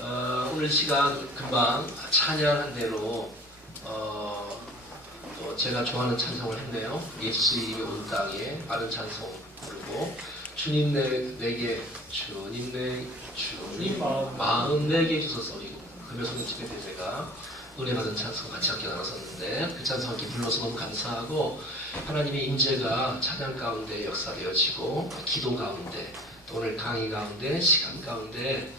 오늘 시간 금방 찬양한 대로 또 제가 좋아하는 찬송을 했네요. 예수님이 온 땅에 빠른 찬송 부르고 주님 마음 내게 주소서. 금요성경집회 때 제가 은혜 받은 찬송 같이 함께 나눴었는데 그 찬송 함께 불러서 너무 감사하고 하나님의 임재가 찬양 가운데 역사되어지고 기도 가운데 또 오늘 강의 가운데 시간 가운데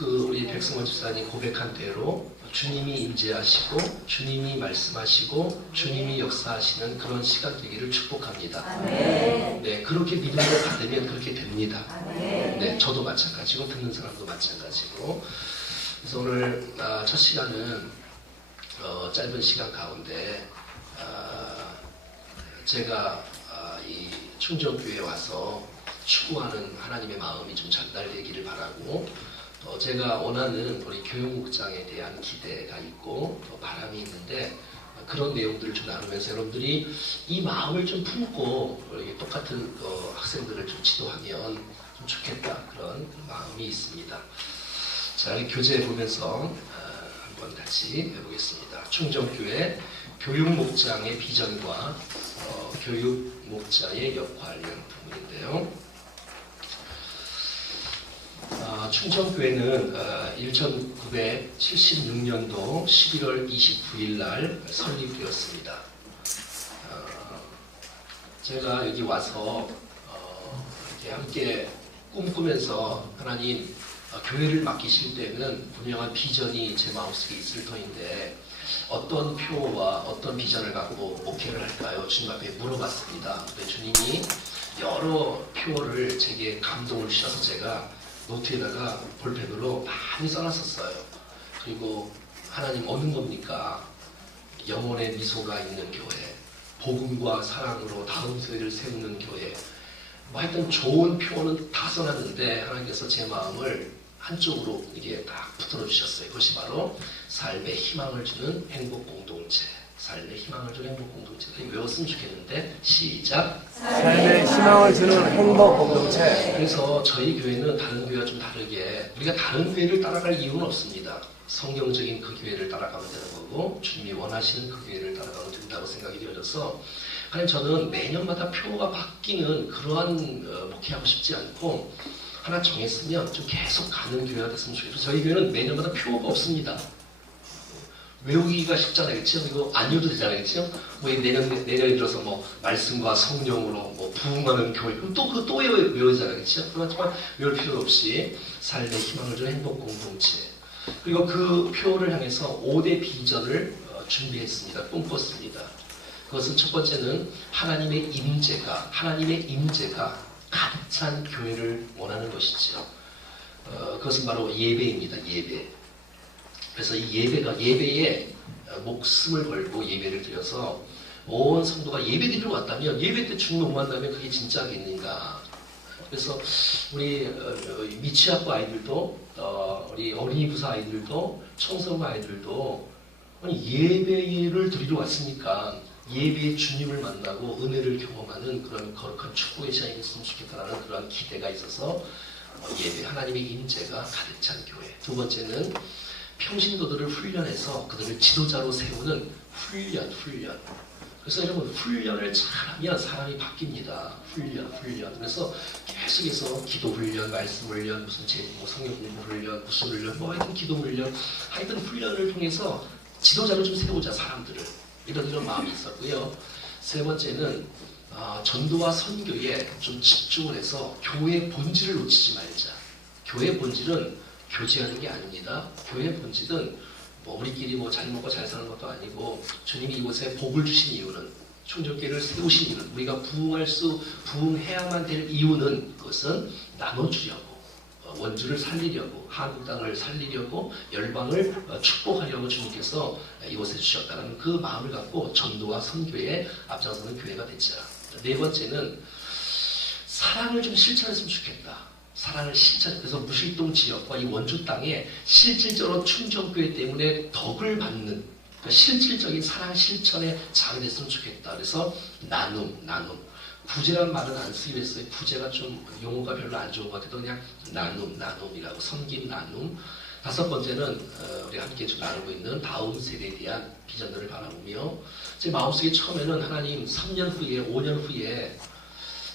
우리 백승원 집사님 고백한 대로 주님이 임재하시고 주님이 말씀하시고 주님이 역사하시는 그런 시간 되기를 축복합니다. 아멘. 네, 그렇게 믿음을 받으면 그렇게 됩니다. 아멘. 네, 저도 마찬가지고 듣는 사람도 마찬가지고. 그래서 오늘 첫 시간은 짧은 시간 가운데 제가 이 충정교회에 와서 추구하는 하나님의 마음이 좀 전달되기를 바라고 또 제가 원하는 우리 교육목장에 대한 기대가 있고 또 바람이 있는데 그런 내용들을 좀 나누면서 여러분들이 이 마음을 좀 품고 똑같은 학생들을 좀 지도하면 좀 좋겠다 그런 마음이 있습니다. 자, 교재 보면서 한번 같이 해보겠습니다. 충정교회 교육목장의 비전과 교육목자의 역할이라는 부분인데요. 충정교회는 1976년도 11월 29일 날 설립되었습니다. 제가 여기 와서 이렇게 함께 꿈꾸면서 하나님 교회를 맡기실 때는 분명한 비전이 제 마음속에 있을 터인데 어떤 표와 어떤 비전을 갖고 목회를 할까요? 주님 앞에 물어봤습니다. 근데 주님이 여러 표를 제게 감동을 주셔서 제가 노트에다가 볼펜으로 많이 써놨었어요. 그리고 하나님 얻는 겁니까? 영혼의 미소가 있는 교회, 복음과 사랑으로 다음 세대를 세우는 교회, 하여튼 좋은 표는 다 써놨는데 하나님께서 제 마음을 한쪽으로 이게 딱 붙들어 주셨어요. 그것이 바로 삶의 희망을 주는 행복 공동체. 삶의 희망을 주는 행복 공동체. 외웠으면 좋겠는데 시작. 삶의 희망을 주는 행복 공동체. 그래서 저희 교회는 다른 교회와 좀 다르게 우리가 다른 교회를 따라갈 이유는 없습니다. 성경적인 그 교회를 따라가면 되는 거고 주님이 원하시는 그 교회를 따라가면 된다고 생각이 되어져서 하나님 저는 매년마다 표가 바뀌는 그러한 목회하고 싶지 않고 하나 정했으면 좀 계속 가는 교회가 됐으면 좋겠어요. 저희 교회는 매년마다 표가 없습니다. 외우기가 쉽잖아요, 그렇죠? 이거 안 외워도 되잖아요, 그렇죠? 뭐 내년에 들어서 뭐 말씀과 성령으로 뭐 부흥하는 교회, 그럼 또 외우잖아요, 그렇죠? 그러나 정말 외울 필요 없이 삶의 희망을 주는 행복 공동체. 그리고 그 표를 향해서 5대 비전을 준비했습니다, 꿈꿨습니다. 그것은 첫 번째는 하나님의 임재가 가득 찬 교회를 원하는 것이죠. 그것은 바로 예배입니다, 예배. 그래서 이 예배에 목숨을 걸고 예배를 드려서 온 성도가 예배 드리러 왔다면 예배 때 주님 못 만나면 그게 진짜겠는가. 그래서 우리 미취학부 아이들도 우리 어린이 부사 아이들도 청소년 아이들도 예배를 드리러 왔으니까 예배의 주님을 만나고 은혜를 경험하는 그런 거룩한 축복의 시간이 됐으면 좋겠다라는 그런 기대가 있어서 예배 하나님의 임재가 가득 찬 교회. 두 번째는 평신도들을 훈련해서 그들을 지도자로 세우는 훈련. 그래서 여러분 훈련을 잘하면 사람이 바뀝니다. 훈련. 그래서 계속해서 기도 훈련, 말씀 훈련, 무슨 성경 공부 훈련, 무슨 훈련, 뭐 하여튼 기도 훈련, 하여튼 훈련을 통해서 지도자로 좀 세우자 사람들을 이런 마음이 있었고요. 세 번째는 전도와 선교에 좀 집중을 해서 교회의 본질을 놓치지 말자. 교회의 본질은 교제하는 게 아닙니다. 교회의 본질은 우리끼리 잘 먹고 잘 사는 것도 아니고 주님이 이곳에 복을 주신 이유는 충정교회를 세우신 이유는 우리가 부흥해야만 될 이유는 그것은 나눠주려고 원주를 살리려고 한국 땅을 살리려고 열방을 축복하려고 주님께서 이곳에 주셨다는 그 마음을 갖고 전도와 선교에 앞장서는 교회가 됐자. 네 번째는 사랑을 좀 실천했으면 좋겠다. 사랑을 그래서 무실동 지역과 이 원주 땅에 실질적으로 충정교회 때문에 덕을 받는 그러니까 실질적인 사랑 실천에 자리 됐으면 좋겠다. 그래서 나눔 부재란 말은 안 쓰기로 했어요. 부재가 좀 용어가 별로 안 좋은 것 같아도 그냥 나눔이라고 섬김 나눔. 다섯 번째는 우리 함께 좀 나누고 있는 다음 세대에 대한 비전들을 바라보며 제 마음속에 처음에는 하나님 3년 후에 5년 후에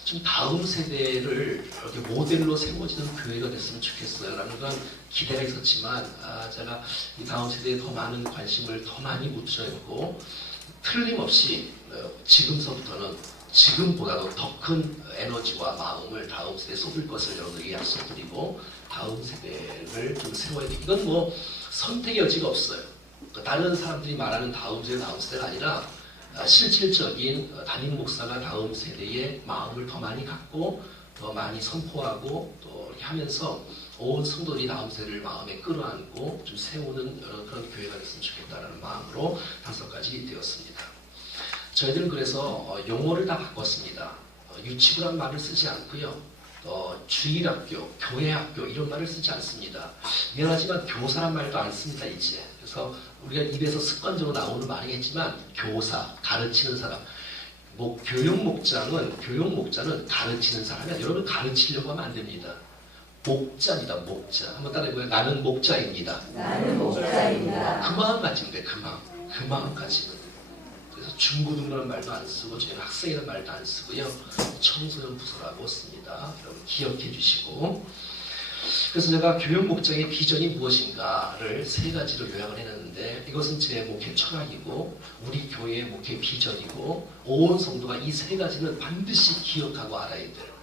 좀 다음 세대를 이렇게 모델로 세워지는 교회가 됐으면 좋겠어요 라는 건 기대가 있었지만 제가 이 다음 세대에 더 많은 관심을 더 많이 묻혀야 했고 틀림없이 지금서부터는 지금보다도 더 큰 에너지와 마음을 다음 세대에 쏟을 것을 여러분에게 약속드리고 다음 세대를 좀 세워야 돼. 이건 뭐 선택의 여지가 없어요. 다른 사람들이 말하는 다음 세대가 아니라 실질적인 담임 목사가 다음 세대의 마음을 더 많이 갖고 더 많이 선포하고 또 이렇게 하면서 온 성도들이 다음 세대를 마음에 끌어안고 좀 세우는 그런 교회가 됐으면 좋겠다라는 마음으로 5가지 되었습니다. 저희들은 그래서 용어를 다 바꿨습니다. 유치부란 말을 쓰지 않고요. 주일학교, 교회학교 이런 말을 쓰지 않습니다. 미안하지만 교사란 말도 안 씁니다 이제. 그래서 우리가 입에서 습관적으로 나오는 말이겠지만 교사, 가르치는 사람. 교육 목자는 가르치는 사람이야. 여러분 가르치려고 하면 안 됩니다. 목자입니다. 목자. 한번 따라해봐요. 나는 목자입니다. 나는 목자입니다. 그 마음 가지면 돼. 그 마음 가지면 돼. 그래서 중고등부라는 말도 안 쓰고 저희는 학생이라는 말도 안 쓰고요. 청소년 부서라고 씁니다. 여러분 기억해 주시고. 그래서 제가 교육 목장의 비전이 무엇인가를 3가지로 요약을 해놨는데 이것은 제 목회 철학이고 우리 교회의 목회 비전이고 온 성도가 이 3가지는 반드시 기억하고 알아야 돼요.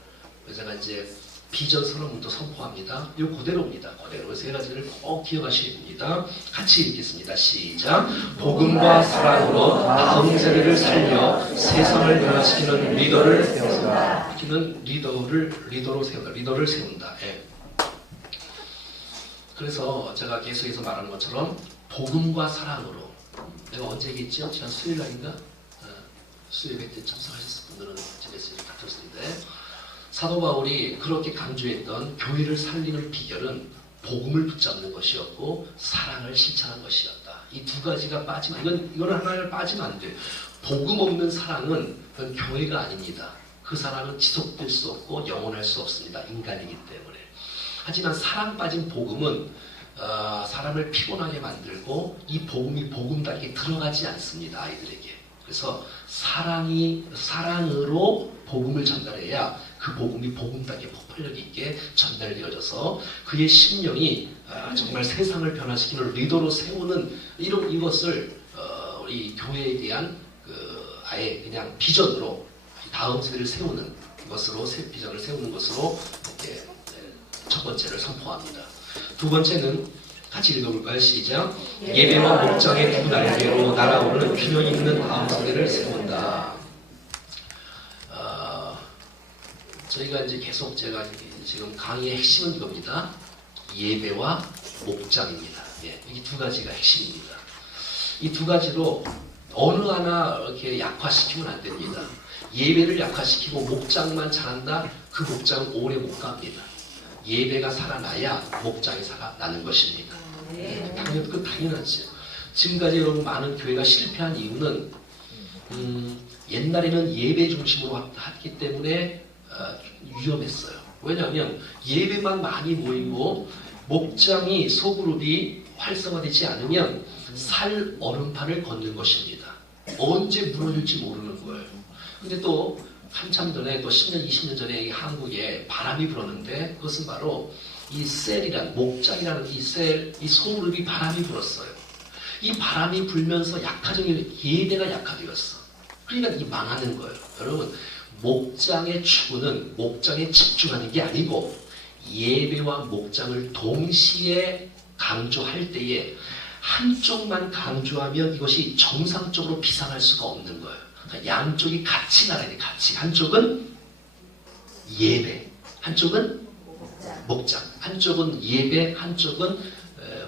그래서 제가 이제 비전 선언문도 선포합니다. 이거 그대로입니다. 그대로 3가지를 꼭 기억하셔야 됩니다. 같이 읽겠습니다. 시작. 복음과 사랑으로 다음 세대를 살려 세상을 변화시키는 리더를 세운다. 리더를 세운다. 예. 그래서 제가 계속해서 말하는 것처럼 복음과 사랑으로 내가 언제 얘기했죠? 지난 수요일 날인가? 수요일 때 참석하셨을 분들은 제 메시지를 다 들었을 텐데 사도 바울이 그렇게 강조했던 교회를 살리는 비결은 복음을 붙잡는 것이었고 사랑을 실천한 것이었다. 이 2가지가 빠지면 이거는 하나를 빠지면 안 돼요. 복음 없는 사랑은 그건 교회가 아닙니다. 그 사랑은 지속될 수 없고 영원할 수 없습니다. 인간이기 때문에. 하지만 사랑 빠진 복음은 사람을 피곤하게 만들고 이 복음이 복음답게 들어가지 않습니다. 아이들에게. 그래서 사랑으로 복음을 전달해야 그 복음이 복음답게 폭발력 있게 전달되어져서 그의 심령이 정말 세상을 변화시키는 리더로 세우는 이것을 우리 교회에 대한 아예 그냥 비전으로 다음 세대를 세우는 것으로 비전을 세우는 것으로 이렇게 첫 번째를 선포합니다. 2번째는 같이 읽어볼까요? 시작. 예배와 목장의 2날개로 날아오르는 균형 있는 다음 세대를 세운다. 저희가 이제 계속 제가 지금 강의의 핵심은 이겁니다. 예배와 목장입니다. 예, 이 2가지가 핵심입니다. 이 2가지로 어느 하나 이렇게 약화시키면 안 됩니다. 예배를 약화시키고 목장만 잘한다? 그 목장은 오래 못 갑니다. 예배가 살아나야 목장이 살아나는 것입니다. 당연하죠. 지금까지 여러분 많은 교회가 실패한 이유는 옛날에는 예배 중심으로 했기 때문에 위험했어요. 왜냐하면 예배만 많이 모이고 목장이 소그룹이 활성화되지 않으면 살 얼음판을 걷는 것입니다. 언제 무너질지 모르는 거예요. 근데 또 한참 전에 또 10년, 20년 전에 한국에 바람이 불었는데 그것은 바로 이 셀이란 목장이라는 이 소그룹이 바람이 불었어요. 이 바람이 불면서 예배가 약화되었어. 그러니까 이 망하는 거예요. 여러분 목장의 추구는 목장에 집중하는 게 아니고 예배와 목장을 동시에 강조할 때에 한쪽만 강조하면 이것이 정상적으로 비상할 수가 없는 거예요. 그러니까 양쪽이 같이 나가야 돼. 같이. 한쪽은 예배, 한쪽은 목장. 한쪽은 예배, 한쪽은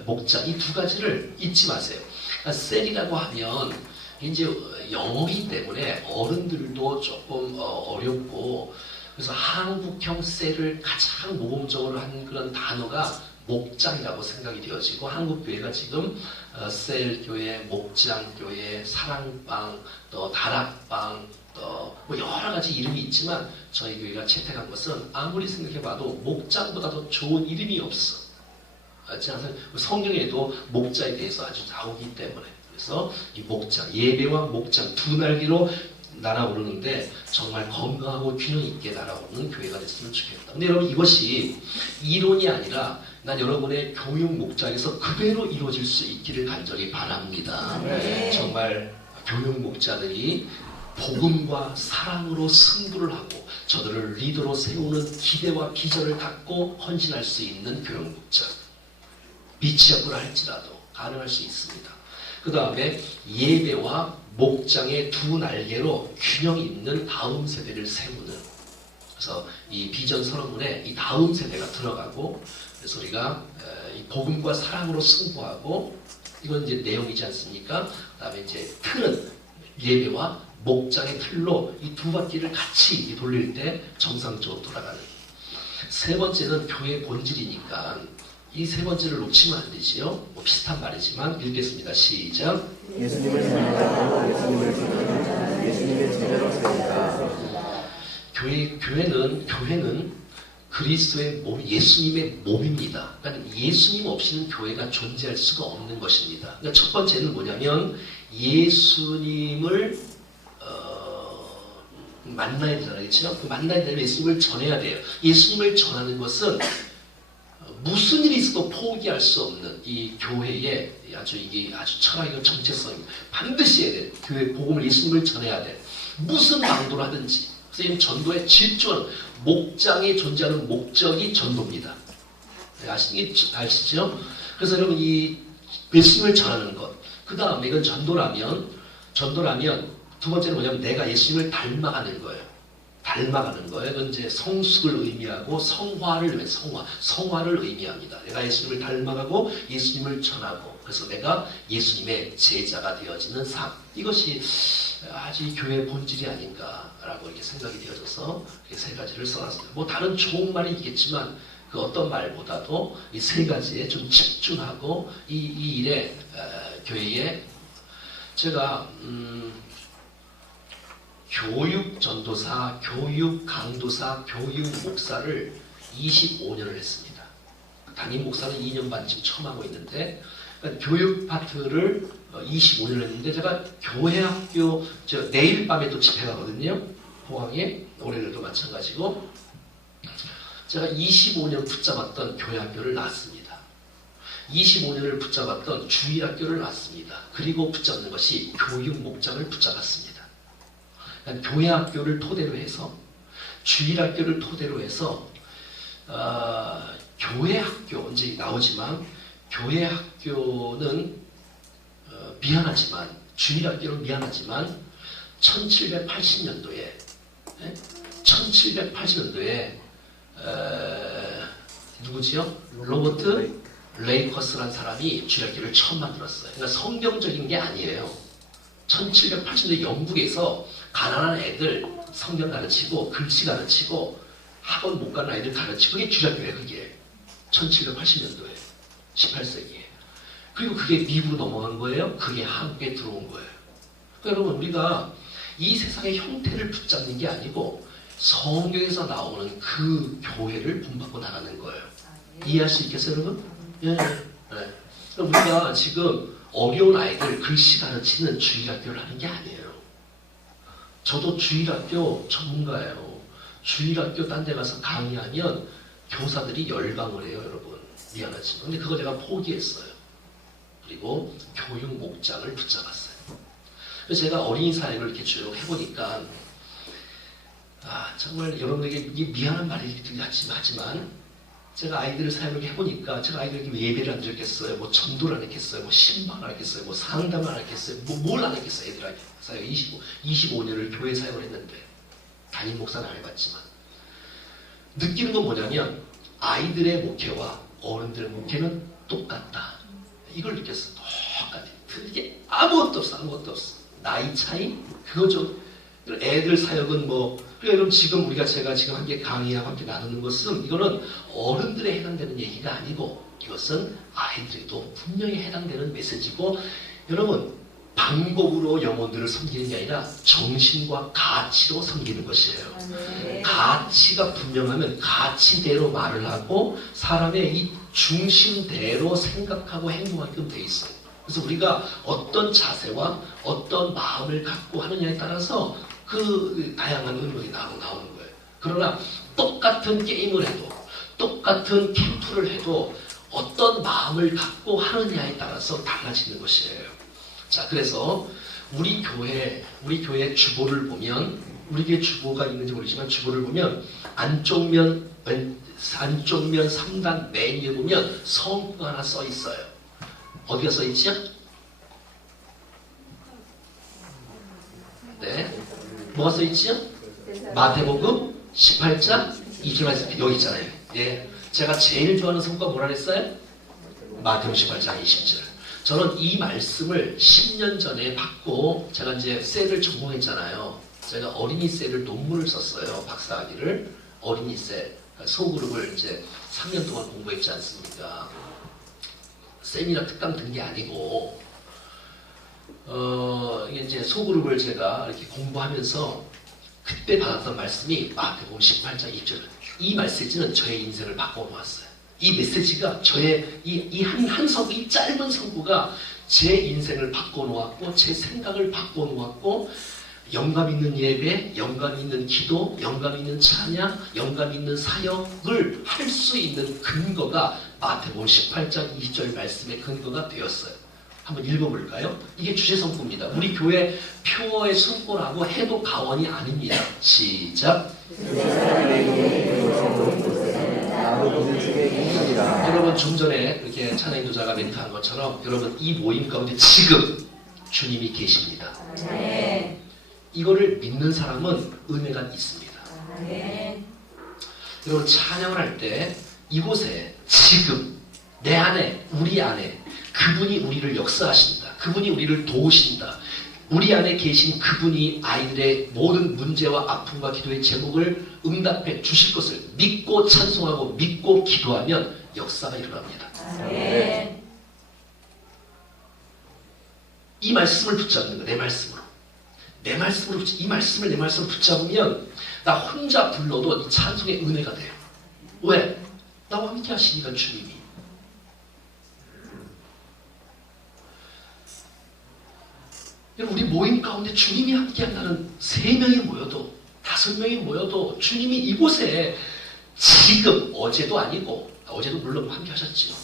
목장. 이 2가지를 잊지 마세요. 그러니까 셀이라고 하면 이제 영어이기 때문에 어른들도 조금 어렵고 그래서 한국형 셀을 가장 모범적으로 한 그런 단어가 목장이라고 생각이 되어지고 한국 교회가 지금 셀 교회, 목장 교회, 사랑방, 또 다락방, 뭐 여러 가지 이름이 있지만 저희 교회가 채택한 것은 아무리 생각해봐도 목장보다도 좋은 이름이 없어. 성경에도 목자에 대해서 아주 나오기 때문에. 그래서 이 목장, 예배와 목장 두 날개로 날아오르는데 정말 건강하고 균형 있게 날아오르는 교회가 됐으면 좋겠다. 근데 여러분, 이것이 이론이 아니라 난 여러분의 교육 목장에서 그대로 이루어질 수 있기를 간절히 바랍니다. 정말 교육 목자들이 복음과 사랑으로 승부를 하고 저들을 리더로 세우는 기대와 비전을 갖고 헌신할 수 있는 교육 목자. 빛이 없구나 할지라도 가능할 수 있습니다. 그 다음에 예배와 목장의 두 날개로 균형 있는 다음 세대를 세우는, 그래서 이 비전 서론문에 이 다음 세대가 들어가고, 그래서 우리가 이 복음과 사랑으로 승부하고, 이건 이제 내용이지 않습니까? 그 다음에 이제 틀은 예배와 목장의 틀로 이 두 바퀴를 같이 돌릴 때 정상적으로 돌아가는. 세 번째는 교회의 본질이니까 이 세 번째를 놓치면 안 되지요. 뭐 비슷한 말이지만 읽겠습니다. 시작. 예수님을 사랑하고 예수님을 지키는 예수님의 제자로 세우다. 교회는 그리스도의 몸, 예수님의 몸입니다. 그러니까 예수님 없이는 교회가 존재할 수가 없는 것입니다. 그러니까 첫 번째는 뭐냐면 예수님을 만나야 되잖아요. 그 만나야 되면 예수님을 전해야 돼요. 예수님을 전하는 것은 무슨 일이 있어도 포기할 수 없는 이 교회의 이게 아주 철학이고 정체성입니다. 반드시 해야 돼. 교회 복음을 예수님을 전해야 돼. 무슨 강도를 하든지. 선생님 전도에 집중하는 목장에 존재하는 목적이 전도입니다. 아시죠? 그래서 여러분 이 예수님을 전하는 것. 그 다음에 이건 전도라면 두 번째는 뭐냐면 내가 예수님을 닮아가는 거예요. 닮아가는 거예요. 이건 이제 성숙을 의미하고 성화를 의미합니다. 내가 예수님을 닮아가고 예수님을 전하고, 그래서 내가 예수님의 제자가 되어지는 삶. 이것이 아주 이 교회의 본질이 아닌가라고 이렇게 생각이 되어져서 이 세 가지를 써놨습니다. 뭐 다른 좋은 말이 있겠지만 그 어떤 말보다도 이 세 가지에 좀 집중하고 이 일에 교회에 제가 교육 전도사, 교육 강도사, 교육 목사를 25년을 했습니다. 담임 목사는 2년 반쯤 처음 하고 있는데, 그러니까 교육 파트를 25년을 했는데, 제가 교회 학교, 내일 밤에 또 집회 가거든요. 포항에. 올해도 마찬가지고. 제가 25년 붙잡았던 교회 학교를 놨습니다. 25년을 붙잡았던 주일 학교를 놨습니다. 그리고 붙잡는 것이 교육 목장을 붙잡았습니다. 교회 학교를 토대로 해서, 주일 학교를 토대로 해서 교회 학교 이제 나오지만, 교회 학교는 미안하지만, 주일 학교는 미안하지만 1780년도에 누구지요? 로버트 레이커스라는 사람이 주일 학교를 처음 만들었어요. 그러니까 성경적인 게 아니에요. 1780년대 영국에서 가난한 애들 성경 가르치고 글씨 가르치고 학원 못 가는 아이들 가르치고, 그게 주일학교예요. 그게 1780년도에 18세기에. 그리고 그게 미국으로 넘어간 거예요. 그게 한국에 들어온 거예요. 그러니까 여러분, 우리가 이 세상의 형태를 붙잡는 게 아니고 성경에서 나오는 그 교회를 본받고 나가는 거예요. 이해할 수 있겠어요, 여러분? 예. 네. 우리가 지금 어려운 아이들 글씨 가르치는 주일학교를 하는 게 아니에요. 저도 주일학교 전문가예요. 주일학교 딴 데 가서 강의하면 교사들이 열광을 해요, 여러분. 미안하지만. 근데 그거 제가 포기했어요. 그리고 교육 목장을 붙잡았어요. 그래서 제가 어린이 사역을 이렇게 쭉 해보니까, 정말 여러분에게 이게 미안한 말이 하지만, 제가 아이들 사역을 해보니까, 제가 아이들에게 예배를 안 드렸겠어요? 뭐 전도를 안 했겠어요? 뭐 신방을 안 했겠어요? 뭐 상담을 안 했겠어요? 뭘 안 했겠어요? 애들에게 사역 25년을 교회 사역을 했는데, 담임 목사는 안 해봤지만 느끼는 건 뭐냐면 아이들의 목회와 어른들의 목회는 똑같다. 이걸 느꼈어요. 똑같아. 이게 아무것도 없어. 나이 차이? 그거 좀. 애들 사역은 여러분 지금 제가 지금 함께 강의하고 함께 나누는 것은, 이거는 어른들에 해당되는 얘기가 아니고, 이것은 아이들에게도 분명히 해당되는 메시지고, 여러분, 방법으로 영혼들을 섬기는 게 아니라 정신과 가치로 섬기는 것이에요. 네. 가치가 분명하면 가치대로 말을 하고 사람의 이 중심대로 생각하고 행동하게끔 돼 있어요. 그래서 우리가 어떤 자세와 어떤 마음을 갖고 하느냐에 따라서 그 다양한 의미가 나오는 거예요. 그러나 똑같은 게임을 해도 똑같은 캠프를 해도 어떤 마음을 갖고 하느냐에 따라서 달라지는 것이에요. 자, 그래서 우리 교회 주보를 보면, 우리 교회 주보가 있는지 모르지만 주보를 보면 안쪽면 3단 맨 위에 보면 성구가 하나 써 있어요. 어디가 써 있죠? 네. 뭐가 써 있죠? 마태복음 18장 2절 말씀 여기 있잖아요. 예. 제가 제일 좋아하는 성구가 뭐라 그랬어요? 마태복음 18장 20절. 저는 이 말씀을 10년 전에 받고 제가 이제 셀을 전공했잖아요. 제가 어린이 셀을 논문을 썼어요. 박사학위를. 어린이 셀. 소그룹을 이제 3년 동안 공부했지 않습니까? 세미나 특강 든 게 아니고, 이게 이제 소그룹을 제가 이렇게 공부하면서 그때 받았던 말씀이 마태복음 18장 2절. 이 메시지는 저의 인생을 바꿔놓았어요. 이 메시지가 저의 이 짧은 성구가 제 인생을 바꿔놓았고, 제 생각을 바꿔놓았고, 영감 있는 예배, 영감 있는 기도, 영감 있는 찬양, 영감 있는 사역을 할 수 있는 근거가 마태복음 18장 2절 말씀의 근거가 되었어요. 한번 읽어볼까요? 이게 주제 성구입니다. 우리 교회 표어의 성구라고 해도 과언이 아닙니다. 시작. 여러분 좀 전에 이렇게 찬양 인도자가 멘트한 것처럼 여러분 이 모임 가운데 지금 주님이 계십니다. 네. 이거를 믿는 사람은 은혜가 있습니다. 네. 여러분 찬양을 할 때 이곳에 지금 내 안에 우리 안에 그분이 우리를 역사하신다. 그분이 우리를 도우신다. 우리 안에 계신 그분이 아이들의 모든 문제와 아픔과 기도의 제목을 응답해 주실 것을 믿고 찬송하고 믿고 기도하면 역사가 일어납니다. 네. 이 말씀을 붙잡는 거, 내 말씀으로. 이 말씀을 내 말씀으로 붙잡으면 나 혼자 불러도 이 찬송의 은혜가 돼요. 왜? 나와 함께 하시니까 주님이. 우리 모임 가운데 주님이 함께 한다는 3명이 모여도 5명이 모여도 주님이 이곳에 지금 어제도 아니고 어제도 물론 함께 하셨지요.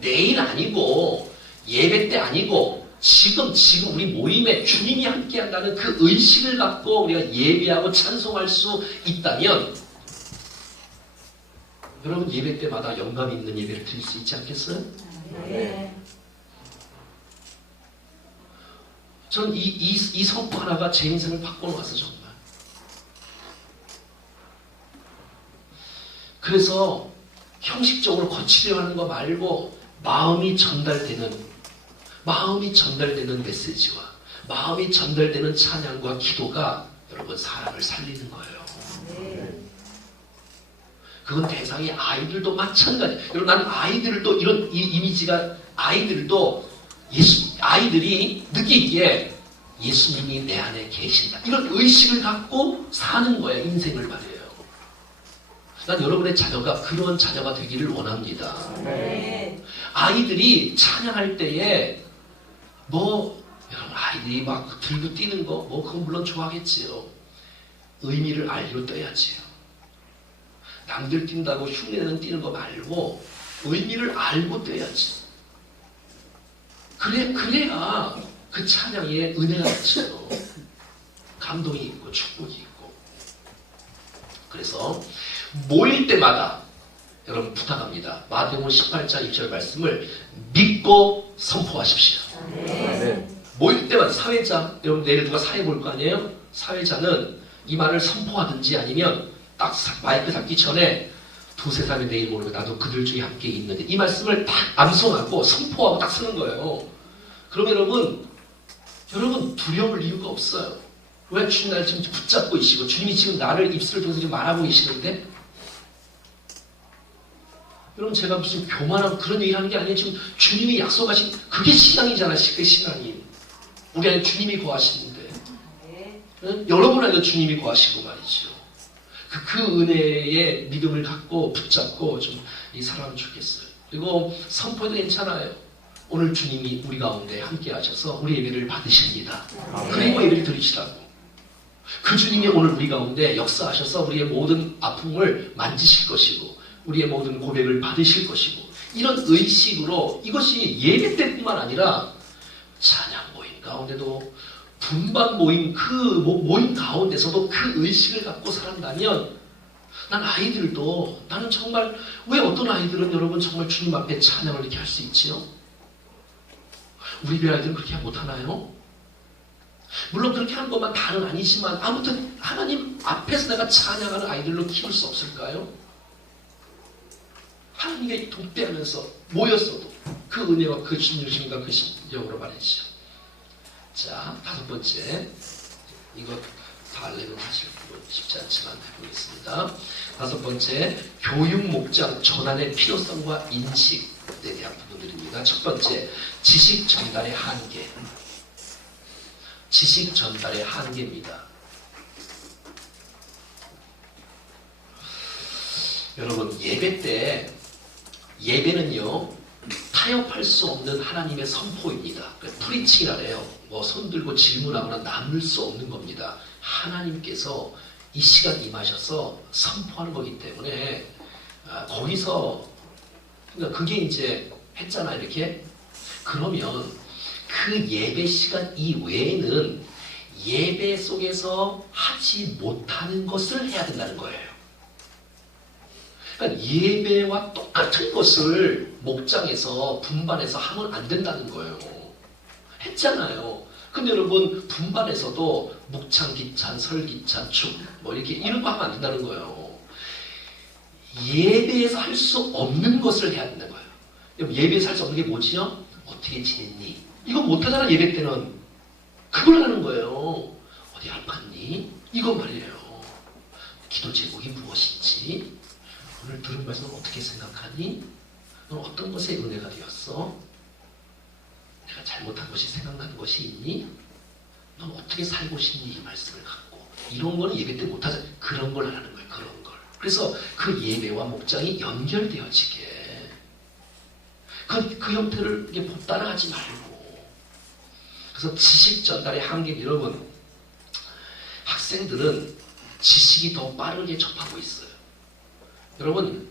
내일 아니고 예배 때 아니고 지금 우리 모임에 주님이 함께 한다는 그 의식을 갖고 우리가 예배하고 찬송할 수 있다면 여러분 예배 때마다 영감 있는 예배를 드릴 수 있지 않겠어요? 네. 저는 이 성구 하나가 제 인생을 바꿔놓았어 정말. 그래서 형식적으로 거치려 하는 거 말고 마음이 전달되는 메시지와 마음이 전달되는 찬양과 기도가 여러분 사람을 살리는 거예요. 네. 그건 대상이 아이들도 마찬가지. 여러분 나는 아이들도 이런 이미지가 아이들도 아이들이 느끼기에 예수님이 내 안에 계신다. 이런 의식을 갖고 사는 거예요. 인생을 말이에요. 난 여러분의 자녀가 그런 자녀가 되기를 원합니다. 네. 아이들이 찬양할 때에 여러분 아이들이 막 들고 뛰는 거 그건 물론 좋아하겠지요. 의미를 알고 떠야지요. 남들 뛴다고 흉내내는 뛰는 거 말고 의미를 알고 떠야지. 그래야 그 찬양에 은혜가 있죠. 감동이 있고 축복이 있고. 그래서 모일 때마다 여러분 부탁합니다. 마태복음 18장 2절 말씀을 믿고 선포하십시오. 네. 모일 때마다 사회자, 여러분 내일 누가 사회 볼 거 아니에요? 사회자는 이 말을 선포하든지 아니면 딱 마이크 잡기 전에 두세 사람이 내일 모르고 나도 그들 중에 함께 있는데 이 말씀을 딱 암송하고 선포하고 딱 쓰는 거예요. 그러면 여러분 두려울 이유가 없어요. 왜 주님 나를 지금 붙잡고 계시고 주님이 지금 나를 입술을 통해서 지금 말하고 계시는데 여러분 제가 무슨 교만하고 그런 얘기를 하는 게 아니에요. 지금 주님이 약속하신 그게 신앙이잖아. 그게 신앙이. 우리 안에 주님이 거하시는데 네. 응? 여러분 안에도 주님이 거하시고 말이죠. 그 은혜의 믿음을 갖고 붙잡고 좀 살아가면 좋겠어요. 그리고 선포도 괜찮아요. 오늘 주님이 우리 가운데 함께 하셔서 우리 예배를 받으십니다. 그리고 예배를 드리시라고. 그 주님이 오늘 우리 가운데 역사하셔서 우리의 모든 아픔을 만지실 것이고 우리의 모든 고백을 받으실 것이고 이런 의식으로 이것이 예배 때뿐만 아니라 찬양 모임 가운데도 분반 모임 그 모임 가운데서도 그 의식을 갖고 살아간다면 난 아이들도 나는 정말 왜 어떤 아이들은 여러분 정말 주님 앞에 찬양을 이렇게 할 수 있지요? 우리 배 아이들은 그렇게 못하나요? 물론 그렇게 하는 것만 다는 아니지만 아무튼 하나님 앞에서 내가 찬양하는 아이들로 키울 수 없을까요? 하나님께 독대하면서 모였어도 그 은혜와 그 진심과 그 심정으로 말이죠. 자, 5번째. 이거 다 알려면 사실 쉽지 않지만 해보겠습니다. 5번째, 교육 목장 전환의 필요성과 인식에 대한 부분들입니다. 첫 번째, 지식 전달의 한계. 지식 전달의 한계입니다. 여러분, 예배 때 예배는요 타협할 수 없는 하나님의 선포입니다. 프리칭이라래요. 뭐 손들고 질문하거나 남을 수 없는 겁니다. 하나님께서 이 시간 임하셔서 선포하는 거기 때문에 거기서 그러니까 그게 이제 했잖아요. 이렇게 그러면 그 예배 시간 이외에는 예배 속에서 하지 못하는 것을 해야 된다는 거예요. 그러니까 예배와 똑같은 것을 목장에서 분반해서 하면 안 된다는 거예요. 했잖아요. 근데 여러분 분반에서도 묵창, 기찬, 설기찬, 축 뭐 이렇게 이런 거 하면 안 된다는 거예요. 예배에서 할 수 없는 것을 해야 된다는 거예요. 여러분 예배에서 할 수 없는 게 뭐지요? 어떻게 지냈니? 이거 못하잖아. 예배 때는 그걸 하는 거예요. 어디 아팠니? 이거 말이에요. 기도 제목이 무엇인지 오늘 들은 말씀은 어떻게 생각하니? 넌 어떤 것에 은혜가 되었어? 내가 잘못한 것이 생각나는 것이 있니? 넌 어떻게 살고 싶니? 이 말씀을 갖고 이런 거는 예배 때 못하잖아. 그런 걸 하는 거예요. 그런 걸. 그래서 그 예배와 목장이 연결되어지게 그 형태를 이게 따라하지 말고 그래서 지식 전달의 한계 여러분 학생들은 지식이 더 빠르게 접하고 있어요. 여러분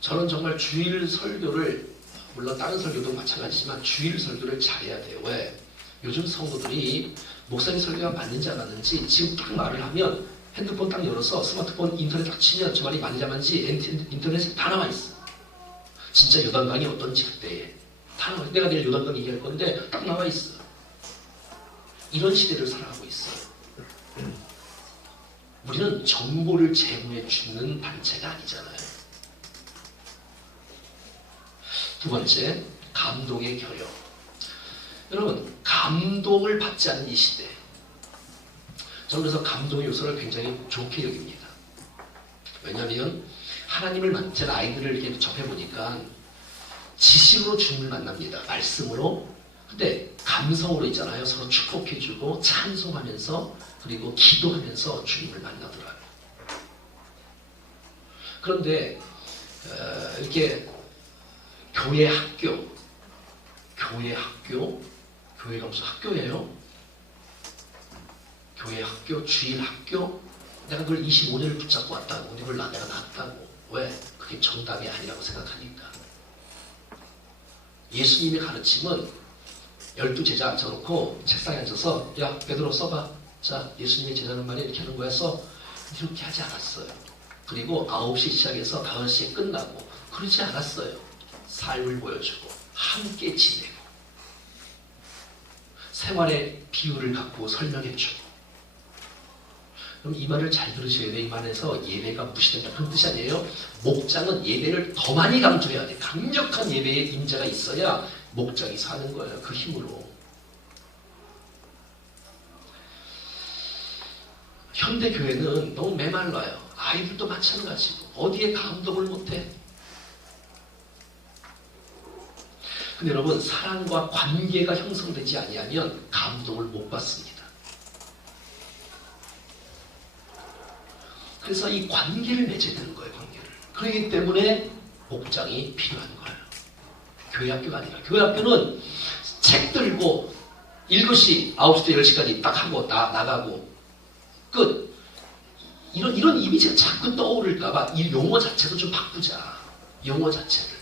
저는 정말 주일 설교를 물론 다른 설교도 마찬가지지만 주일 설교를 잘해야 돼요. 왜? 요즘 성도들이 목사님 설교가 맞는지 안 맞는지 지금 딱 말을 하면 핸드폰 딱 열어서 스마트폰 인터넷 딱 치면 저 말이 맞는지 안 맞는지 인터넷에 다 나와 있어. 진짜 요단강이 어떤지 그때에 다 나와 있어. 내가 내일 요단강 얘기할 건데 딱 나와 있어. 이런 시대를 살아가고 있어요. 우리는 정보를 제공해 주는 단체가 아니잖아요. 두 번째, 감동의 결여. 여러분, 감동을 받지 않는 이 시대. 저는 그래서 감동의 요소를 굉장히 좋게 여깁니다. 왜냐하면 하나님을 제가 아이들을 이렇게 접해보니까 지식으로 주님을 만납니다. 말씀으로. 근데 감성으로 있잖아요. 서로 축복해주고 찬송하면서 그리고 기도하면서 주님을 만나더라고요. 그런데 이렇게 교회 교회가 무슨 학교예요? 교회 학교, 주일 학교? 내가 그걸 25년을 붙잡고 왔다고. 근데 그걸 내가 놨다고. 왜? 그게 정답이 아니라고 생각하니까. 예수님의 가르침은 12제자 앉혀놓고 책상에 앉아서 야 베드로 써봐. 자 예수님의 제자는 말이 이렇게 하는 거야 써. 이렇게 하지 않았어요. 그리고 9시 시작해서 5시에 끝나고 그러지 않았어요. 삶을 보여주고 함께 지내고 생활의 비유를 갖고 설명해주고. 그럼 이 말을 잘 들으셔야 돼요. 이 말에서 예배가 무시된다 그런 뜻이 아니에요. 목장은 예배를 더 많이 강조해야 돼. 강력한 예배의 임재가 있어야 목장이 사는 거예요. 그 힘으로. 현대교회는 너무 메말라요. 아이들도 마찬가지고 어디에 감동을 못해. 근데 여러분 사랑과 관계가 형성되지 아니하면 감동을 못 받습니다. 그래서 이 관계를 맺어야 되는 거예요. 관계를. 그렇기 때문에 목장이 필요한 거예요. 교회 학교가 아니라. 교회 학교는 책 들고 7시, 9시부터 10시까지 딱 하고 나가고 끝. 이런 이미지가 자꾸 떠오를까봐 이 용어 자체도 좀 바꾸자. 용어 자체를.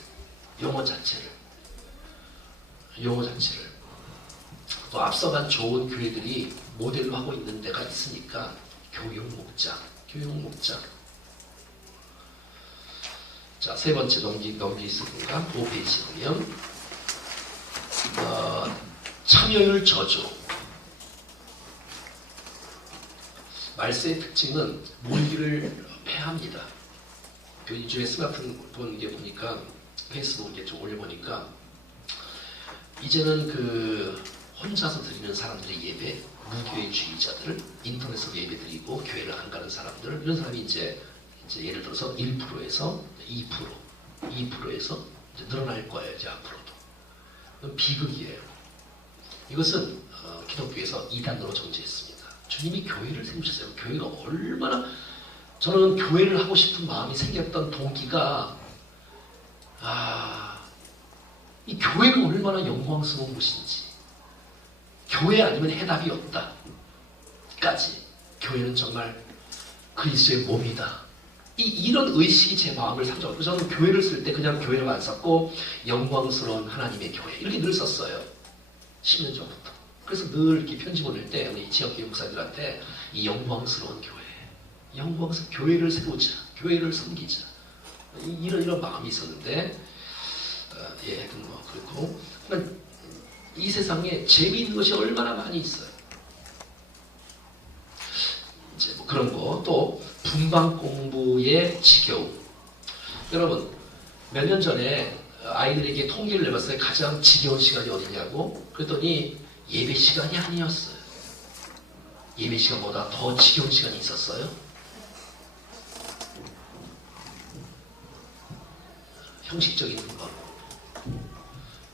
또 앞서간 좋은 교회들이 모델로 하고 있는 데가 있으니까 교육 목장. 자, 세 번째 넘기겠습니다. 5페이지 보면 참여율 저조. 말세의 특징은 몰기를 패합니다. 요즘에 스마트폰 이게 보니까 페이스북 이게 좀 올려보니까 이제는 혼자서 드리는 사람들의 예배, 무교회주의자들, 인터넷으로 예배 드리고 교회를 안 가는 사람들, 이런 사람이 이제 예를 들어서 1%에서 2%에서 이제 늘어날 거예요. 이제 앞으로도. 그건 비극이에요. 이것은 기독교에서 이단으로 정죄했습니다. 주님이 교회를 세우셨어요. 교회가 얼마나 저는 교회를 하고 싶은 마음이 생겼던 동기가 이 교회가 얼마나 영광스러운 곳인지, 교회 아니면 해답이 없다까지, 교회는 정말 그리스도의 몸이다. 이런 의식이 제 마음을 사로잡고 저는 교회를 쓸 때 그냥 교회를 안 썼고 영광스러운 하나님의 교회 이렇게 늘 썼어요. 10년 전부터. 그래서 늘 이렇게 편지 보낼 때 우리 지역교회 목사들한테 이 영광스러운 교회, 교회를 세우자, 교회를 섬기자, 이런 마음이 있었는데 하여튼 그렇고 이 세상에 재미있는 것이 얼마나 많이 있어요. 이제 그런 거. 또 분방 공부의 지겨움. 여러분 몇 년 전에 아이들에게 통계를 내봤어요. 가장 지겨운 시간이 어디냐고. 그랬더니 예배 시간이 아니었어요. 예배 시간보다 더 지겨운 시간이 있었어요. 형식적인 거.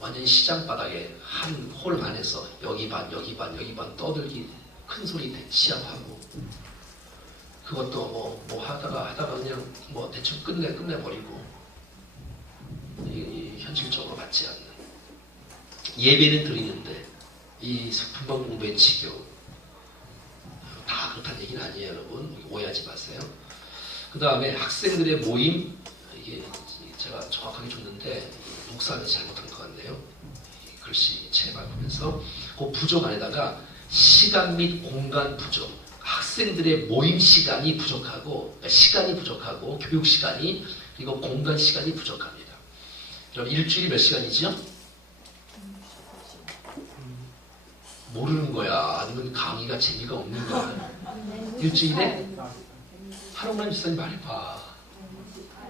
완전히 시장 바닥에 한 홀 안에서 여기 반 떠들기, 큰 소리 시합하고, 그것도 뭐 하다가 그냥 대충 끝내버리고, 현실적으로 맞지 않는. 예배는 드리는데 이 분방 공부의 지겨움. 다 그렇다는 얘기는 아니에요, 여러분. 오해하지 마세요. 그 다음에 학생들의 모임, 이게 제가 정확하게 줬는데 목사한테 잘못한 것 같네요. 글씨 제발 보면서 그 부족 안에다가 시간 및 공간 부족. 학생들의 모임 시간이 부족하고, 교육 시간이, 그리고 공간 시간이 부족합니다. 그럼 일주일에 몇 시간이죠? 모르는 거야. 아니면 강의가 재미가 없는 거야. 일주일에? 하루만 집사님 말해봐.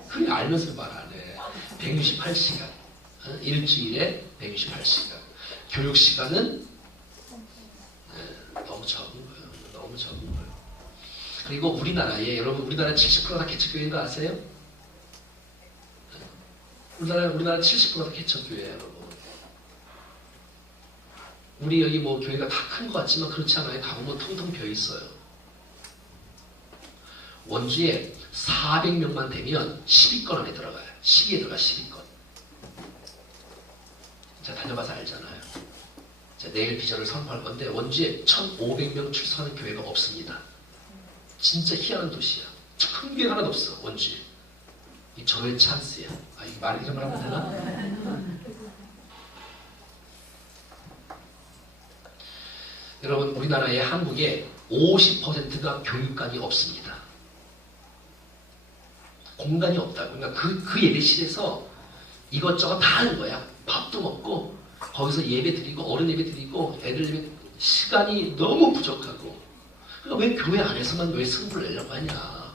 그게 알면서 말 안 해. 168시간. 일주일에 168시간. 교육 시간은 너무 적은 거예요. 그리고 우리나라에, 여러분, 우리나라 70%가 개척교회인 거 아세요? 우리나라 70%가 개척교회예요, 여러분. 우리 여기 교회가 다 큰 것 같지만 그렇지 않아요. 가보면 텅텅 비어 있어요. 원주에 400명만 되면 10위권 안에 들어가요. 10위에 들어가 10위권. 제가 다녀봐서 알잖아요. 제가 내일 비전을 선포할 건데 원주에 1,500명 출석하는 교회가 없습니다. 진짜 희한한 도시야. 큰 교회가 하나도 없어. 원주에. 이 저의 찬스야. 이거 이런 말 하면 되나? 여러분, 우리나라의 한국에 50%가 교육관이 없습니다. 공간이 없다. 그러니까 그 예배실에서 이것저것 다 하는 거야. 밥도 먹고 거기서 예배 드리고 어른 예배 드리고 애들 예배, 시간이 너무 부족하고. 그러니까 왜 교회 안에서만 왜 승부를 내려고 하냐.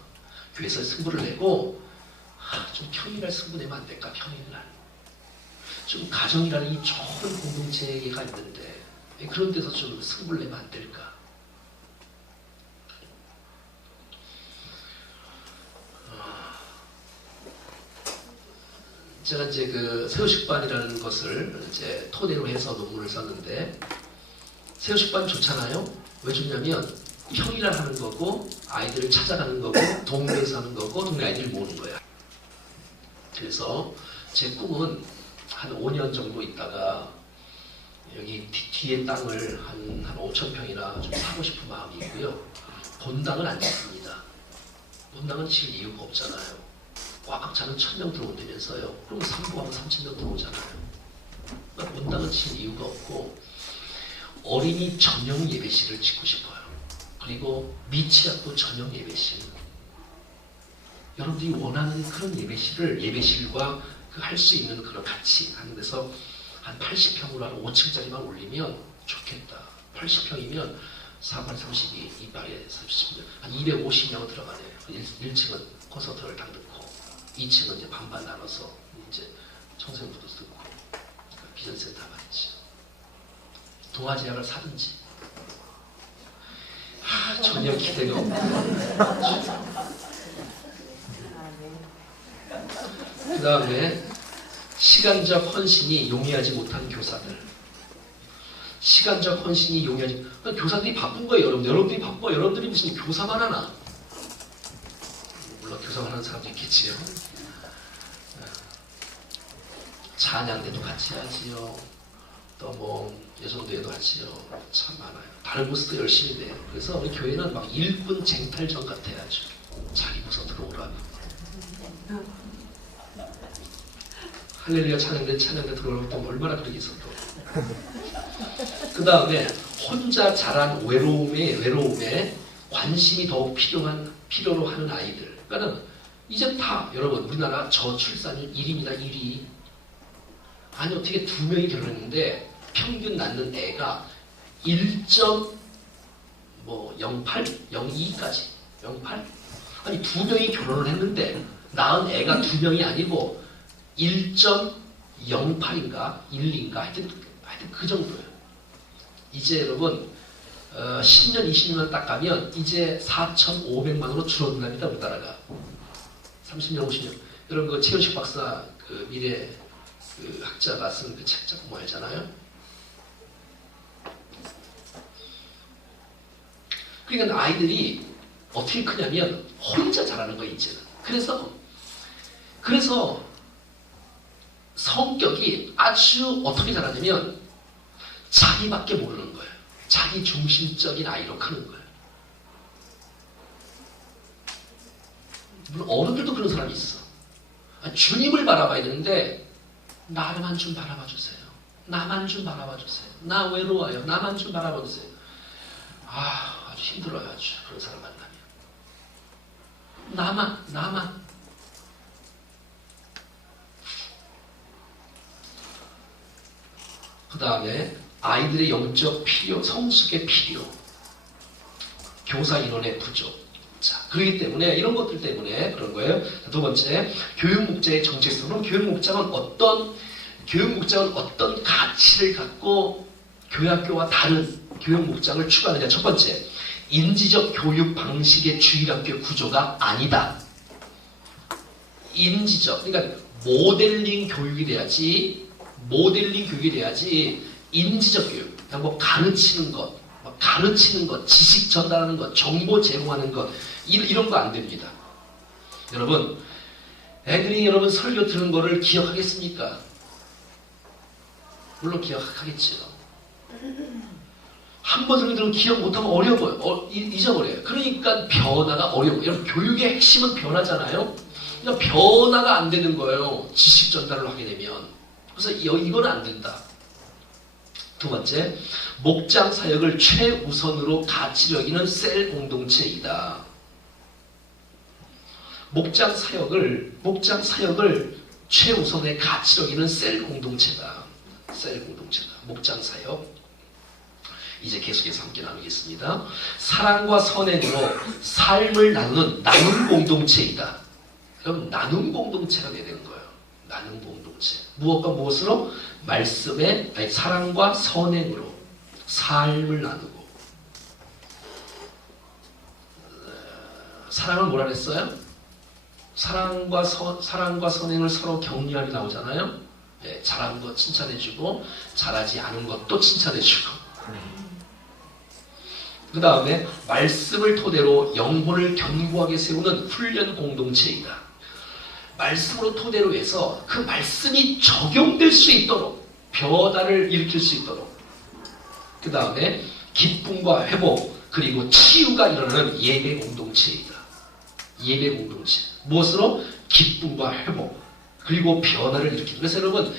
교회에서 승부를 내고 좀 평일날 승부 내면 안 될까. 평일날 좀 가정이라는 이 좋은 공동체가 있는데 그런 데서 좀 승부를 내면 안 될까. 제가 이제 새우식반이라는 것을 이제 토대로 해서 논문을 썼는데, 새우식반 좋잖아요. 왜 좋냐면 평일날 하는 거고 아이들을 찾아가는 거고 동네에서 하는 거고 동네 아이들을 모으는 거야. 그래서 제 꿈은 한 5년 정도 있다가 여기 뒤에 땅을 한 5,000평이나 좀 사고 싶은 마음이 있고요. 본당은 안 짓습니다. 본당은 질 이유가 없잖아요. 꽉 차는 1,000명 들어온다면서요. 그럼 3부하면 3,000명 들어오잖아요. 그러니까 본당은 질 이유가 없고 어린이 전용 예배실을 짓고 싶어요. 그리고 미취학도 전용 예배실. 여러분들이 원하는 그런 예배실과 그 할 수 있는 그런 같이 하는 데서 한 80평으로 한 5층짜리만 올리면 좋겠다. 80평이면 4발 32, 2발에 30명, 한 250명 들어가네요. 1층은 콘서트를 딱 넣고 2층은 이제 반반 나눠서 이제 청소년부도 듣고 그러니까 비전센터 맞지. 동아제약을 사든지. 전혀 기대가 없다. 그 다음에 시간적 헌신이 용이하지 못한 교사들. 시간적 헌신이 용이하지. 그러니까 교사들이 바쁜 거예요, 여러분들. 여러분들이 바빠. 여러분들이 무슨 교사만 하나? 물론 교사만 하는 사람도 있겠지요. 찬양대도 같이 하지요. 또 뭐 예전도에도 하지요. 참 많아요. 다른 곳도 열심히 돼요. 그래서 우리 교회는 막 일꾼 쟁탈전 같아야죠. 잘 입어서 들어오라고. 할렐루야 찬양대 들어오라고 또 얼마나 그러기 있었어. 그 다음에 혼자 자란 외로움에 관심이 더욱 필요로 하는 아이들. 그러니까는 이제 다 여러분 우리나라 저출산율 1위입니다. 1위. 아니 어떻게 2명이 결혼했는데 평균 낳는 애가 1.08? 02까지 08? 아니 2명이 결혼을 했는데 낳은 애가 2명이 아니고 1.08인가 1인가 하여튼 그 정도예요. 이제 여러분 10년 20년만 딱 가면 이제 4,500만으로 줄어든답니다. 우리나라가 30년 50년. 여러분 그 최현식 박사 그 미래 그 학자가 쓴 그 책 자꾸 뭐 알잖아요. 그러니까 아이들이 어떻게 크냐면 혼자 자라는 거예요 이제는. 그래서 성격이 아주 어떻게 자라냐면 자기밖에 모르는 거예요. 자기 중심적인 아이로 크는 거예요. 물론 어른들도 그런 사람이 있어. 주님을 바라봐야 되는데 나만 좀 바라봐 주세요. 나만 좀 바라봐 주세요. 나 외로워요. 나만 좀 바라봐 주세요. 아주 힘들어요. 아주 그런 사람 만나면. 나만. 그 다음에 아이들의 영적 필요, 성숙의 필요, 교사 인원의 부족. 자, 그렇기 때문에 이런 것들 때문에 그런 거예요. 두 번째, 교육 목자의 정체성. 그럼 교육 목자는 어떤 가치를 갖고 교학교와 다른 교육 목장을 추구하느냐. 첫 번째, 인지적 교육 방식의 주일학교 구조가 아니다. 인지적, 그러니까 모델링 교육이 돼야지 인지적 교육. 그냥 뭐 가르치는 것, 지식 전달하는 것, 정보 제공하는 것, 이런 거 안 됩니다. 여러분, 애들이 여러분 설교 들은 거를 기억하겠습니까? 물론 기억하겠죠. 한 번 들으면 기억 못하면 어려워요. 잊어버려요. 그러니까 변화가 어려워요. 여러분, 교육의 핵심은 변화잖아요. 그러니까 변화가 안 되는 거예요. 지식 전달을 하게 되면. 그래서 이건 안 된다. 두 번째, 목장 사역을 최우선으로 가치로 여기는 셀 공동체이다. 목장 사역을 최우선의 가치로 여기는 셀 공동체다. 목장 사역. 이제 계속해서 함께 나누겠습니다. 사랑과 선행으로 삶을 나누는 나눔 공동체이다. 여러분, 나눔 공동체가 돼야 되는 거예요. 나눔 공동체. 무엇과 무엇으로? 사랑과 선행으로 삶을 나누고. 사랑은 뭐라 그랬어요? 사랑과 선행을 서로 격려하게 나오잖아요. 네, 잘한 것 칭찬해주고 잘하지 않은 것도 칭찬해주고. 그 다음에 말씀을 토대로 영혼을 견고하게 세우는 훈련 공동체이다. 말씀으로 토대로 해서 그 말씀이 적용될 수 있도록 변화를 일으킬 수 있도록 그 다음에 기쁨과 회복 그리고 치유가 일어나는 예배 공동체이다. 예배 공동체. 무엇으로? 기쁨과 회복 그리고 변화를 일으키는. 그래서 여러분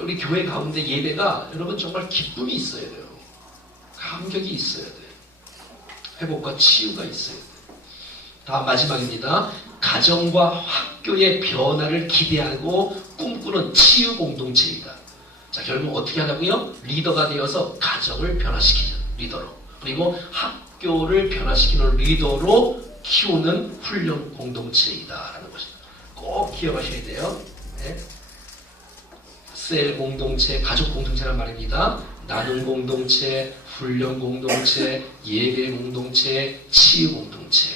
우리 교회 가운데 예배가 여러분 정말 기쁨이 있어야 돼요. 감격이 있어야 돼요. 회복과 치유가 있어야 돼요. 다음 마지막입니다. 가정과 학교의 변화를 기대하고 꿈꾸는 치유 공동체이다. 자, 결국 어떻게 하냐고요? 리더가 되어서 가정을 변화시키는 리더로 그리고 학교를 변화시키는 리더로 키우는 훈련 공동체이다라는 것입니다. 꼭 기억하셔야 돼요. 네. 셀 공동체, 가족 공동체란 말입니다. 나눔 공동체, 훈련 공동체, 예배 공동체, 치유 공동체.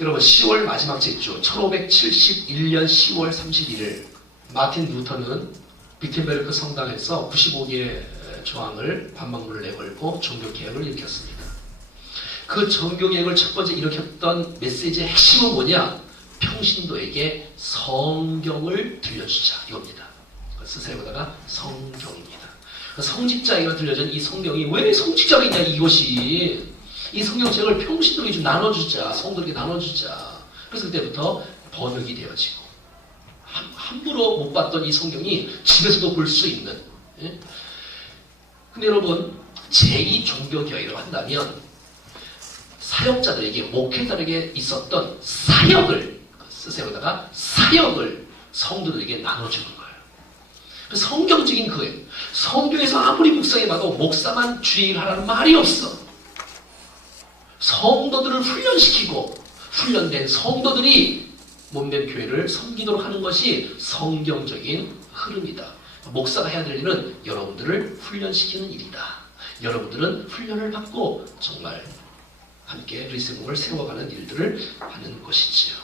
여러분 10월 마지막 제주 1571년 10월 31일 마틴 루터는 비텐베르크 성당에서 95개의 조항을 반박문을 내걸고 종교개혁을 일으켰습니다. 그 종교개혁을 첫 번째 일으켰던 메시지의 핵심은 뭐냐? 평신도에게 성경을 들려주자 이겁니다. 스세보다가 성경입니다. 성직자에게 들려준 이 성경이 왜 성직자가 있냐 이것이 이 성경책을 평신도에게 좀 나눠주자 성도에게 나눠주자. 그래서 그때부터 번역이 되어지고 함부로 못 봤던 이 성경이 집에서도 볼 수 있는. 예? 근데 여러분 제2 종교개혁이라고 한다면 사역자들에게 목회자들에게 있었던 사역을 스세보다가 사역을 성도들에게 나눠주는 거예요. 성경적인 거예요. 성경에서 아무리 묵상해봐도 목사만 주의하라는 말이 없어. 성도들을 훈련시키고 훈련된 성도들이 몸된 교회를 섬기도록 하는 것이 성경적인 흐름이다. 목사가 해야 될 일은 여러분들을 훈련시키는 일이다. 여러분들은 훈련을 받고 정말 함께 그리스도를 세워가는 일들을 하는 것이지요.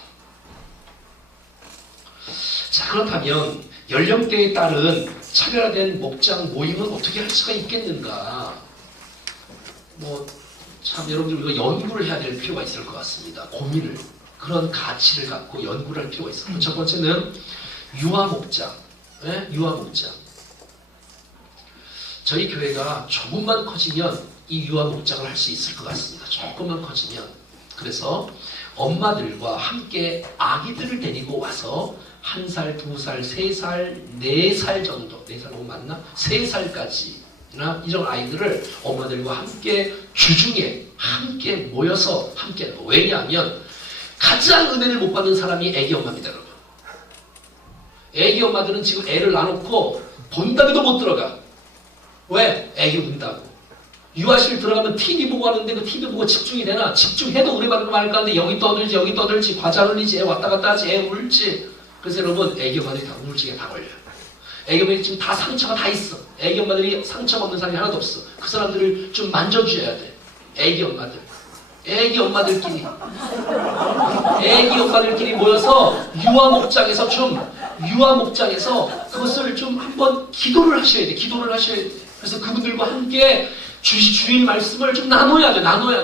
자, 그렇다면 연령대에 따른 차별화된 목장 모임은 어떻게 할 수가 있겠는가? 참 여러분들 이거 연구를 해야 될 필요가 있을 것 같습니다. 고민을 그런 가치를 갖고 연구를 할 필요가 있어요. 첫 번째는 유아 목장. 네? 유아 목장. 저희 교회가 조금만 커지면 이 유아 목장을 할 수 있을 것 같습니다. 조금만 커지면. 그래서 엄마들과 함께 아기들을 데리고 와서 1살, 2살, 3살, 4살 정도, 4살 너무 많나? 3살까지나 이런 아이들을 엄마들과 함께 주중에 함께 모여서 함께 하는 거. 왜냐하면 가장 은혜를 못 받는 사람이 애기 엄마입니다, 여러분. 애기 엄마들은 지금 애를 놔놓고 본다고도 못 들어가. 왜? 애기 운다고. 유아실 들어가면 TV 보고 하는데 그 TV 보고 집중이 되나? 집중해도 은혜 받을까 말까 하는데 여기 떠들지 여기 떠들지 과자 흘리지 애 왔다 갔다 하지 애 울지. 그래서 여러분 애기 엄마들이 다 우울증에 다 걸려요. 애기 엄마들이 지금 다 상처가 다 있어. 애기 엄마들이 상처가 없는 사람이 하나도 없어. 그 사람들을 좀 만져줘야 돼. 애기 엄마들. 애기 엄마들끼리 모여서 유아 목장에서 그것을 좀 한번 기도를 하셔야 돼. 그래서 그분들과 함께 주일 말씀을 좀 나눠야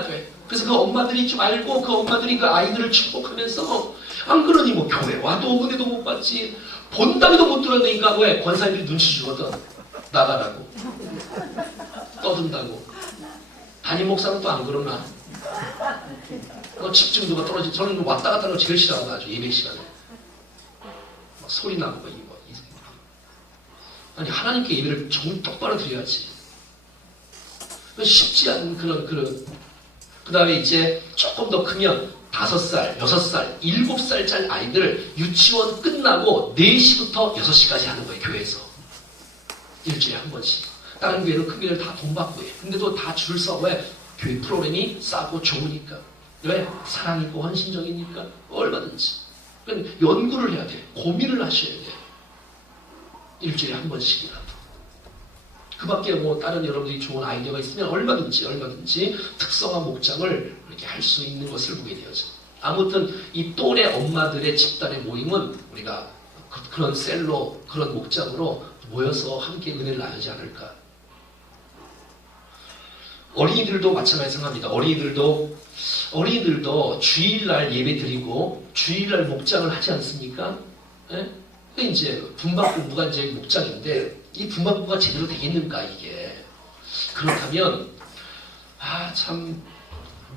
돼. 그래서 그 엄마들이 좀 알고 그 엄마들이 그 아이들을 축복하면서 안 그러니 뭐 교회 와도 은혜도 못 받지 본다기도 못 들었으니까 왜? 권사님들이 눈치 주거든. 나가라고. 떠든다고. 담임 목사는 또 안 그러나? 집중도가 떨어지. 저는 왔다 갔다 하는 거 제일 싫어하고 아주 예배 시간에. 막 소리 나고 아니 하나님께 예배를 정말 똑바로 드려야지. 쉽지 않은 그런 그 다음에 이제 조금 더 크면 5살, 6살, 7살짜리 아이들 유치원 끝나고 4시부터 6시까지 하는 거예요. 교회에서. 일주일에 한 번씩. 다른 교회는 큰 교회를 다 돈 받고 해요. 근데도 다 줄 서. 왜? 교회 프로그램이 싸고 좋으니까. 왜? 사랑이고 헌신적이니까. 얼마든지. 그러니까 연구를 해야 돼요. 고민을 하셔야 돼요. 일주일에 한 번씩이라도. 그 밖에 뭐 다른 여러분들이 좋은 아이디어가 있으면 얼마든지 특성화 목장을 이렇게 할 수 있는 것을 보게 되어져. 아무튼 이 또래 엄마들의 집단의 모임은 우리가 그런 셀로 그런 목장으로 모여서 함께 은혜를 나누지 않을까. 어린이들도 마찬가지로 생각합니다. 어린이들도 주일날 예배 드리고 주일날 목장을 하지 않습니까? 예? 그 이제 분박부가 이제 목장인데 이 분박부가 제대로 되겠는가 이게. 그렇다면 참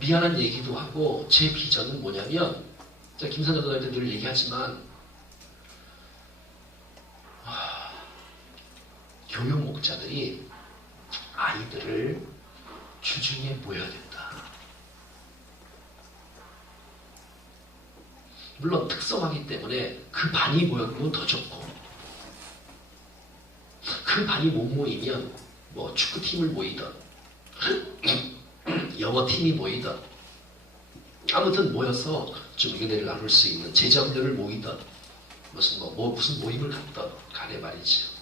미안한 얘기도 하고 제 비전은 뭐냐면 제가 김선재 선생님한테 늘 얘기하지만 교육 목자들이 아이들을 주중에 모여야 된다. 물론 특성하기 때문에 그 반이 모여도 더 좋고 그 반이 못 모이면 뭐 축구팀을 모이든 영어팀이 모이든 아무튼 모여서 좀 은혜를 나눌 수 있는 제자들을 모이든 무슨 모임을 갖든 간에 말이죠.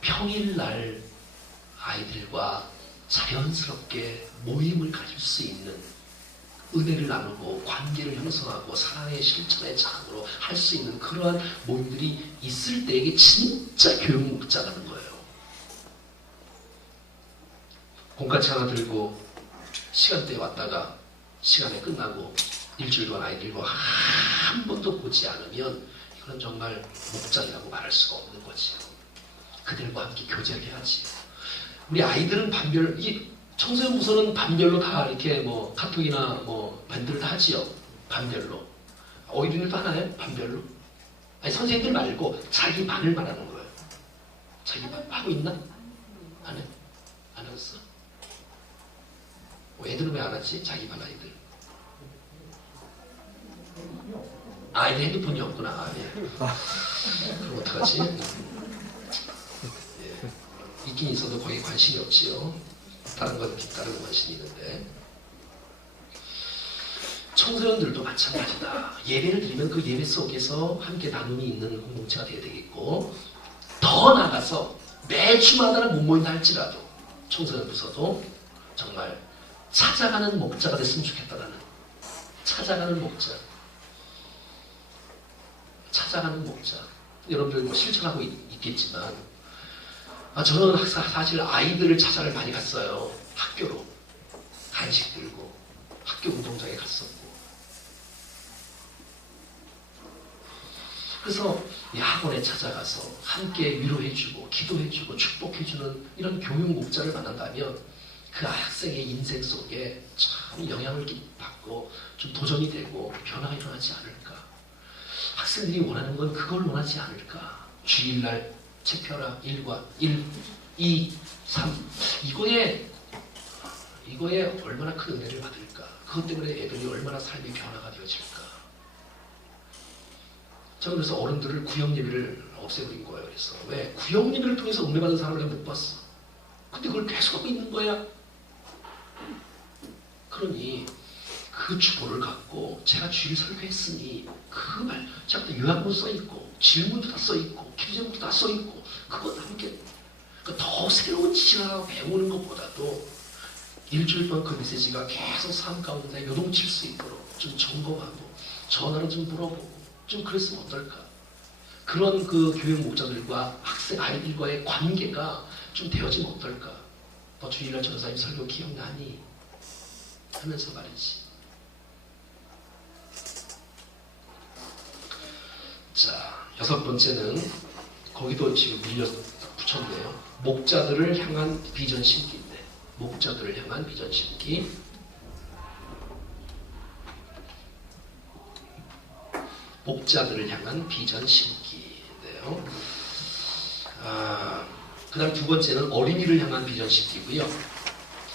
평일날 아이들과 자연스럽게 모임을 가질 수 있는 은혜를 나누고 관계를 형성하고 사랑의 실천의 장으로 할 수 있는 그러한 모임들이 있을 때 이게 진짜 교육 목자가 되는 거예요. 공과체 하나 들고 시간대에 왔다가 시간에 끝나고 일주일 동안 아이들과 한 번도 보지 않으면 이건 정말 목장이라고 말할 수가 없는 거지요. 그들과 함께 교제를 해야지. 우리 아이들은 반별, 이 청소년 부서는 반별로 다 이렇게 뭐 카톡이나 뭐 밴드를 다 하지요. 반별로. 어린이들도 하나요? 반별로? 아니 선생님들 말고 자기 반을 말하는 거예요. 자기 반 하고 있나? 안 해? 안 했어? 애들은 왜 안 하지? 자기 반 아이들. 아이들 핸드폰이 없구나. 예. 그럼 어떡하지? 있긴 있어도 거기에 관심이 없지요. 다른 건 다른 관심이 있는데 청소년들도 마찬가지다. 예배를 드리면 그 예배 속에서 함께 나눔이 있는 공동체가 되어야 되겠고 더 나아가서 매주마다는 못 모인다 할지라도 청소년 부서도 정말 찾아가는 목자가 됐으면 좋겠다라는 찾아가는 목자 여러분들 뭐 실천하고 있겠지만 저는 사실 아이들을 찾아를 많이 갔어요. 학교로 간식 들고 학교 운동장에 갔었고 그래서 이 학원에 찾아가서 함께 위로해주고 기도해주고 축복해주는 이런 교육 목자를 만난다면 그 학생의 인생 속에 참 영향을 받고 좀 도전이 되고 변화가 일어나지 않을까. 학생들이 원하는 건 그걸 원하지 않을까. 주일날 책 펴라 1과 1, 2, 3 이거에 얼마나 큰 은혜를 받을까. 그것 때문에 애들이 얼마나 삶의 변화가 되어질까. 저는 그래서 어른들을 구역예배를 없애버린 거예요. 그래서 왜? 구역예배를 통해서 은혜 받은 사람을 내가 못 봤어. 근데 그걸 계속 하고 있는 거야. 그러니 그 주보를 갖고 제가 주일 설교했으니 그 말 제가 요약문 써있고 질문도 다 써있고 기도 제목도 다 써있고 그건 함께 그러니까 더 새로운 지식을 하나 배우는 것보다도 일주일 동안 그 메시지가 계속 삶 가운데 요동칠 수 있도록 좀 점검하고 전화로 좀 물어보고 좀 그랬으면 어떨까. 그런 그 교육 목자들과 학생 아이들과의 관계가 좀 되어지면 어떨까. 너 주일날 전사님 설교 기억나니? 하면서 말이지. 자, 6번째는 거기도 지금 밀려 붙였네요. 목자들을 향한 비전 심기인데 목자들을 향한 비전 심기. 목자들을 향한 비전 심기인데요. 그 다음 2번째는 어린이를 향한 비전 심기고요.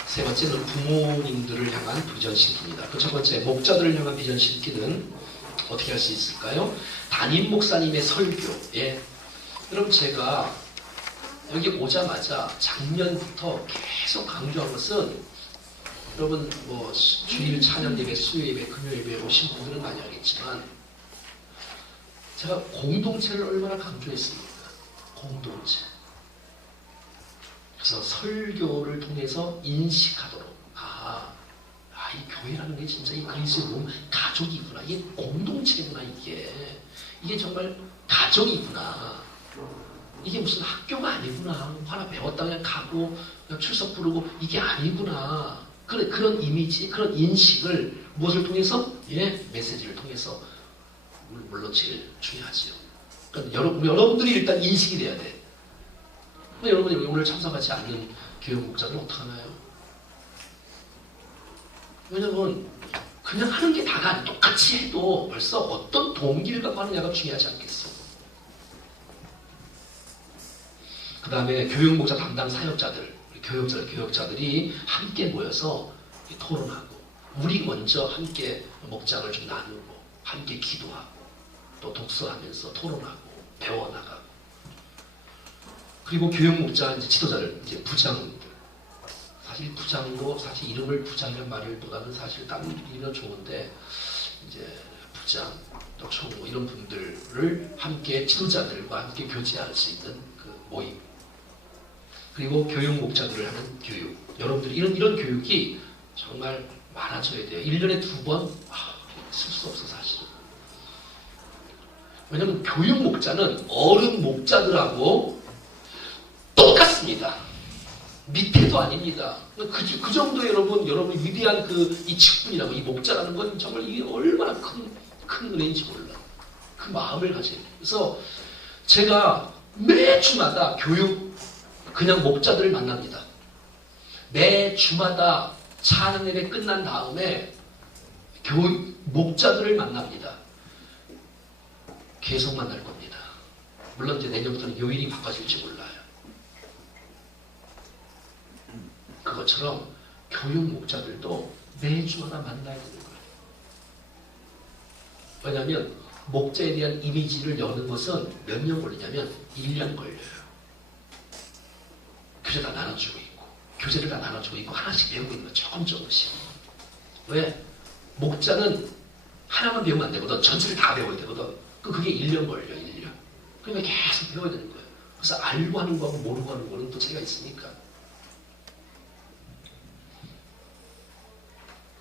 3번째는 부모님들을 향한 비전 심기입니다. 그 1번째 목자들을 향한 비전 심기는 어떻게 할 수 있을까요? 담임 목사님의 설교에 여러분 제가 여기 오자마자 작년부터 계속 강조한 것은 여러분 뭐 주일 찬양 예배, 수요 예배, 금요 예배 오신 분들은 많이 알겠지만 제가 공동체를 얼마나 강조했습니까? 공동체. 그래서 설교를 통해서 인식하도록 이 교회라는 게 진짜 이 그리스도의 몸 가족이구나. 이게 공동체구나. 이게 정말 가족이구나. 이게 무슨 학교가 아니구나. 하나 배웠다 그냥 가고 그냥 출석 부르고 이게 아니구나. 그런 이미지, 그런 인식을 무엇을 통해서? 예, 메시지를 통해서. 물론 제일 중요하지요. 그러니까 여러분들이 일단 인식이 돼야 돼. 근데 여러분이 오늘 참석하지 않는 교육 목자들은 어떡하나요? 왜냐면 그냥 하는 게 다가 아니라 똑같이 해도 벌써 어떤 동기를 갖고 하느냐가 중요하지 않겠어. 그 다음에 교육 목자 담당 사역자들, 교역자들이 함께 모여서 토론하고 우리 먼저 함께 목장을 좀 나누고 함께 기도하고 또 독서하면서 토론하고 배워나가고 그리고 교육 목자 이제 지도자들 이제 부장들 사실 부장도 사실 이름을 부장이라는 말을보다는 사실 다른 이름이 좋은데 이제 부장 또 총무 이런 분들을 함께 지도자들과 함께 교제할 수 있는 그 모임 그리고 교육 목자들을 하는 교육 여러분들이 이런 교육이 정말 많아져야 돼요. 1년에 2번 쓸 수 없어 사실은. 왜냐하면 교육 목자는 어른 목자들하고 똑같습니다. 밑에도 아닙니다. 그 정도 여러분 위대한 이 직분이라고 이 목자라는 건 정말 이게 얼마나 큰 은혜인지 몰라. 그 마음을 가져야 돼요. 그래서 제가 매주마다 그냥 목자들을 만납니다. 매주마다 찬양 예배 끝난 다음에 목자들을 만납니다. 계속 만날 겁니다. 물론 이제 내년부터는 요일이 바꿔질지 몰라요. 그것처럼 교육 목자들도 매주마다 만나야 되는 거예요. 왜냐하면 목자에 대한 이미지를 여는 것은 몇 년 걸리냐면 1년 걸려요. 교재 다 나눠주고 있고 교재를 다 나눠주고 있고 하나씩 배우고 있는 거 조금씩. 왜? 목자는 하나만 배우면 안 되거든. 전체를 다 배워야 되거든. 그게 1년 걸려 1년. 그러니까 계속 배워야 되는 거예요. 그래서 알고 하는 거하고 모르고 하는 거는 또 차이가 있으니까.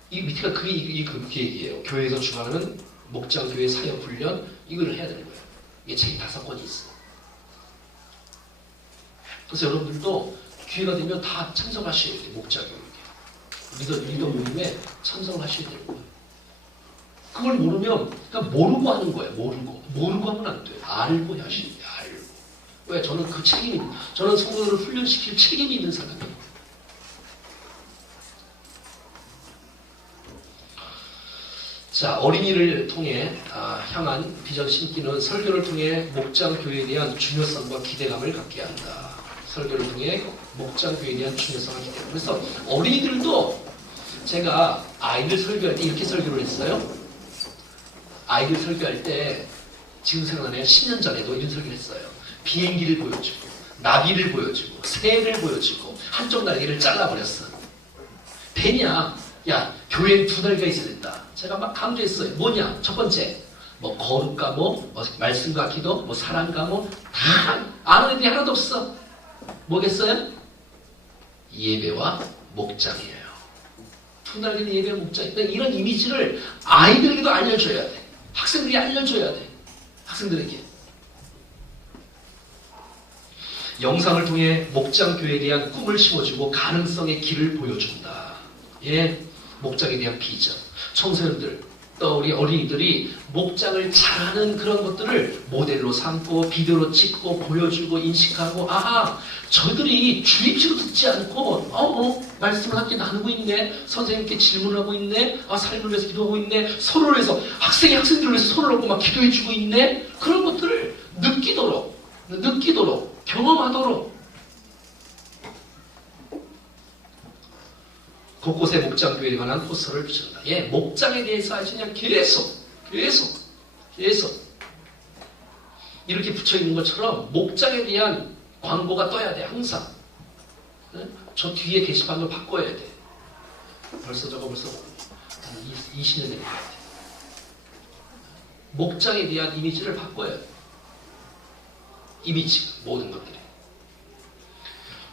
이 밑에가 그게 얘기예요. 교회에서 주관하는 목장교회 사역 훈련 이거를 해야 되는 거예요. 이게 책 5권이 있어. 그래서 여러분들도 기회가 되면 다 참석하셔야 돼요. 목자교육에. 리더 모임에 참석을 하셔야 되는 거예요. 그걸 모르면 그러니까 모르고 하는 거예요. 모르고 하면 안 돼요. 알고 하셔야 돼요. 알고. 왜? 저는 저는 성도들을 훈련시킬 책임이 있는 사람이에요. 자, 어린이를 통해 향한 비전 심기는 설교를 통해 목장교회에 대한 중요성과 기대감을 갖게 한다. 설교를 통해 목장교회에 대한 중요성을 기대합니다. 그래서 어린이들도 제가 아이들 설교할 때 이렇게 설교를 했어요. 아이들 설교할 때 지금 생각나네요. 10년 전에도 이런 설교를 했어요. 비행기를 보여주고 나비를 보여주고 새를 보여주고 한쪽 날개를 잘라버렸어. 되냐? 야, 교회엔 2날개가 있어야 된다. 제가 막 강조했어요. 뭐냐? 첫 번째, 거룩 과목, 말씀과 기도, 사랑 과목, 다 아는 애들이 하나도 없어. 뭐겠어요? 예배와 목장이에요. 2날개는 예배와 목장. 그러니까 이런 이미지를 아이들에게도 알려줘야 돼. 학생들이 알려줘야 돼. 학생들에게. 영상을 통해 목장교회에 대한 꿈을 심어주고 가능성의 길을 보여준다. 예, 목장에 대한 비전. 청소년들, 또 우리 어린이들이 목장을 잘하는 그런 것들을 모델로 삼고 비디오로 찍고 보여주고 인식하고 저들이 주입식으로 듣지 않고 말씀을 함께 나누고 있네. 선생님께 질문하고 있네. 삶을 위해서 기도하고 있네. 서로를 위해서 학생들을 위해서 서로를 하고 막 기도해주고 있네. 그런 것들을 느끼도록 경험하도록 곳곳에 목장교회에 관한 포스터를 붙인다. 예, 목장에 대해서 아주 그냥 계속 이렇게 붙여있는 것처럼 목장에 대한 광고가 떠야 돼. 항상. 저 뒤에 게시판을 바꿔야 돼. 벌써 한 20년 된 것 같아. 목장에 대한 이미지를 바꿔야 돼. 이미지, 모든 것들이.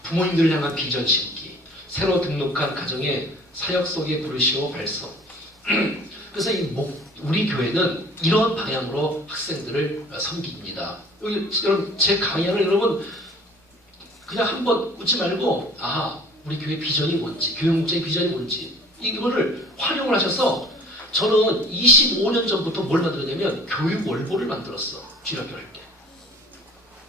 부모님들을 향한 비전 심기, 새로 등록한 가정의 사역 속에 부르시오 발성. 그래서 우리 교회는 이런 방향으로 학생들을 섬깁니다. 여러분 제 강연을 여러분 그냥 한번 웃지 말고 우리 교회 비전이 뭔지, 교육목장의 비전이 뭔지 이거를 활용을 하셔서 저는 25년 전부터 뭘 만들었냐면 교육월보를 만들었어. 주일학교 할 때.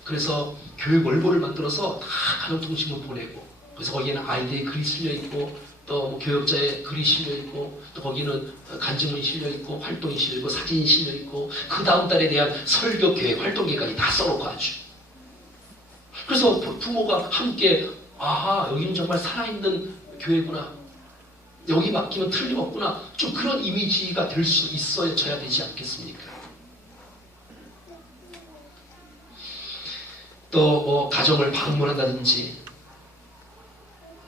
그래서 교육월보를 만들어서 다 가정통신문 보내고 그래서 거기에는 아이들의 글이 실려있고 또 교역자의 글이 실려있고 또 거기는 간증문이 실려있고 활동이 실려있고 사진이 실려있고 그 다음 달에 대한 설교 계획, 활동 계획까지 다 써놓고 아주. 그래서 부모가 함께 여기는 정말 살아있는 교회구나. 여기 맡기면 틀림없구나. 좀 그런 이미지가 될 수 있어야 되지 않겠습니까? 또 뭐 가정을 방문한다든지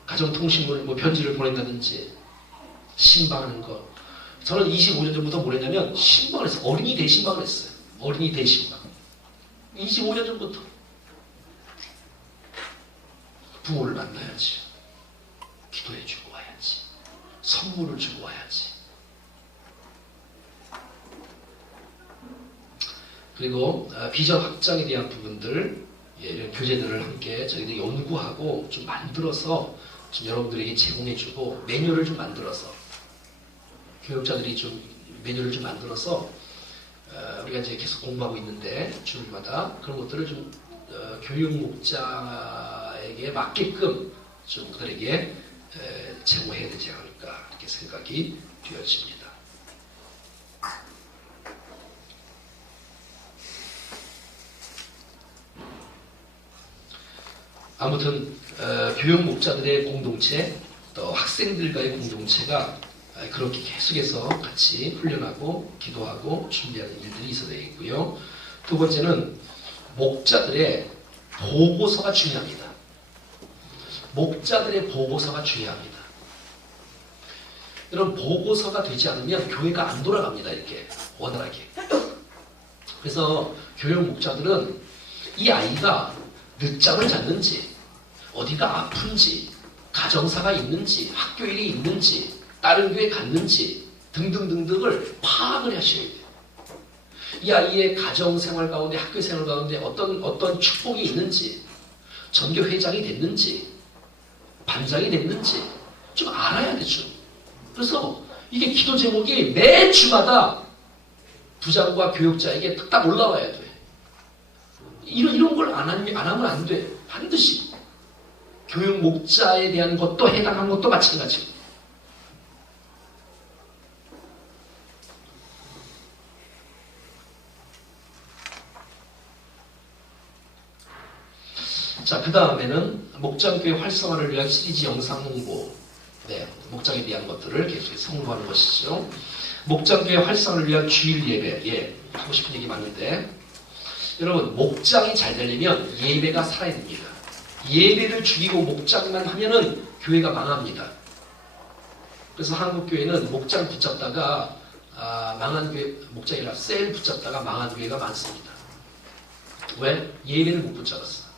가정통신문을 편지를 보낸다든지 신방하는 거. 저는 25년 전부터 뭘 했냐면 신방을 했어요. 어린이 대신방을 했어요. 어린이 대신방. 25년 전부터. 부모를 만나야지. 기도해주고 와야지. 선물을 주고 와야지. 그리고 비전 확장에 대한 부분들, 이런 교재들을 함께 저희들이 연구하고 좀 만들어서 좀 여러분들에게 제공해주고 매뉴얼을 좀 만들어서 교육자들이 좀 매뉴얼을 좀 만들어서 우리가 이제 계속 공부하고 있는데 주일마다 그런 것들을 좀 교육 목자에게 맞게끔 좀 그들에게 제공해야 되지 않을까 이렇게 생각이 되어집니다. 아무튼 교육 목자들의 공동체 또 학생들과의 공동체가 그렇게 계속해서 같이 훈련하고 기도하고 준비하는 일들이 있어야 되겠고요. 두 번째는 목자들의 보고서가 중요합니다. 목자들의 보고서가 중요합니다. 이런 보고서가 되지 않으면 교회가 안 돌아갑니다. 이렇게 원활하게. 그래서 교육 목자들은 이 아이가 늦잠을 잤는지 어디가 아픈지 가정사가 있는지 학교 일이 있는지 다른 교회 갔는지 등등등등을 파악을 하셔야 돼요. 이 아이의 가정생활 가운데 학교생활 가운데 어떤 축복이 있는지 전교 회장이 됐는지 반장이 됐는지 좀 알아야 되죠. 그래서 이게 기도 제목이 매 주마다 부장과 교육자에게 딱 올라와야 돼. 이런 걸 안 하면 안 돼. 반드시 교육 목자에 대한 것도 해당한 것도 마찬가지고. 자, 그 다음에는 목장교회 활성화를 위한 시리즈 영상 홍보. 목장에 대한 것들을 계속해서 홍보하는 것이죠. 목장교회 활성화를 위한 주일 예배. 하고 싶은 얘기 많은데 여러분 목장이 잘 되려면 예배가 살아야 됩니다. 예배를 죽이고 목장만 하면은 교회가 망합니다. 그래서 한국교회는 목장 붙잡다가 망한 교회, 목장이라 셀 붙잡다가 망한 교회가 많습니다. 왜? 예배를 못 붙잡았어.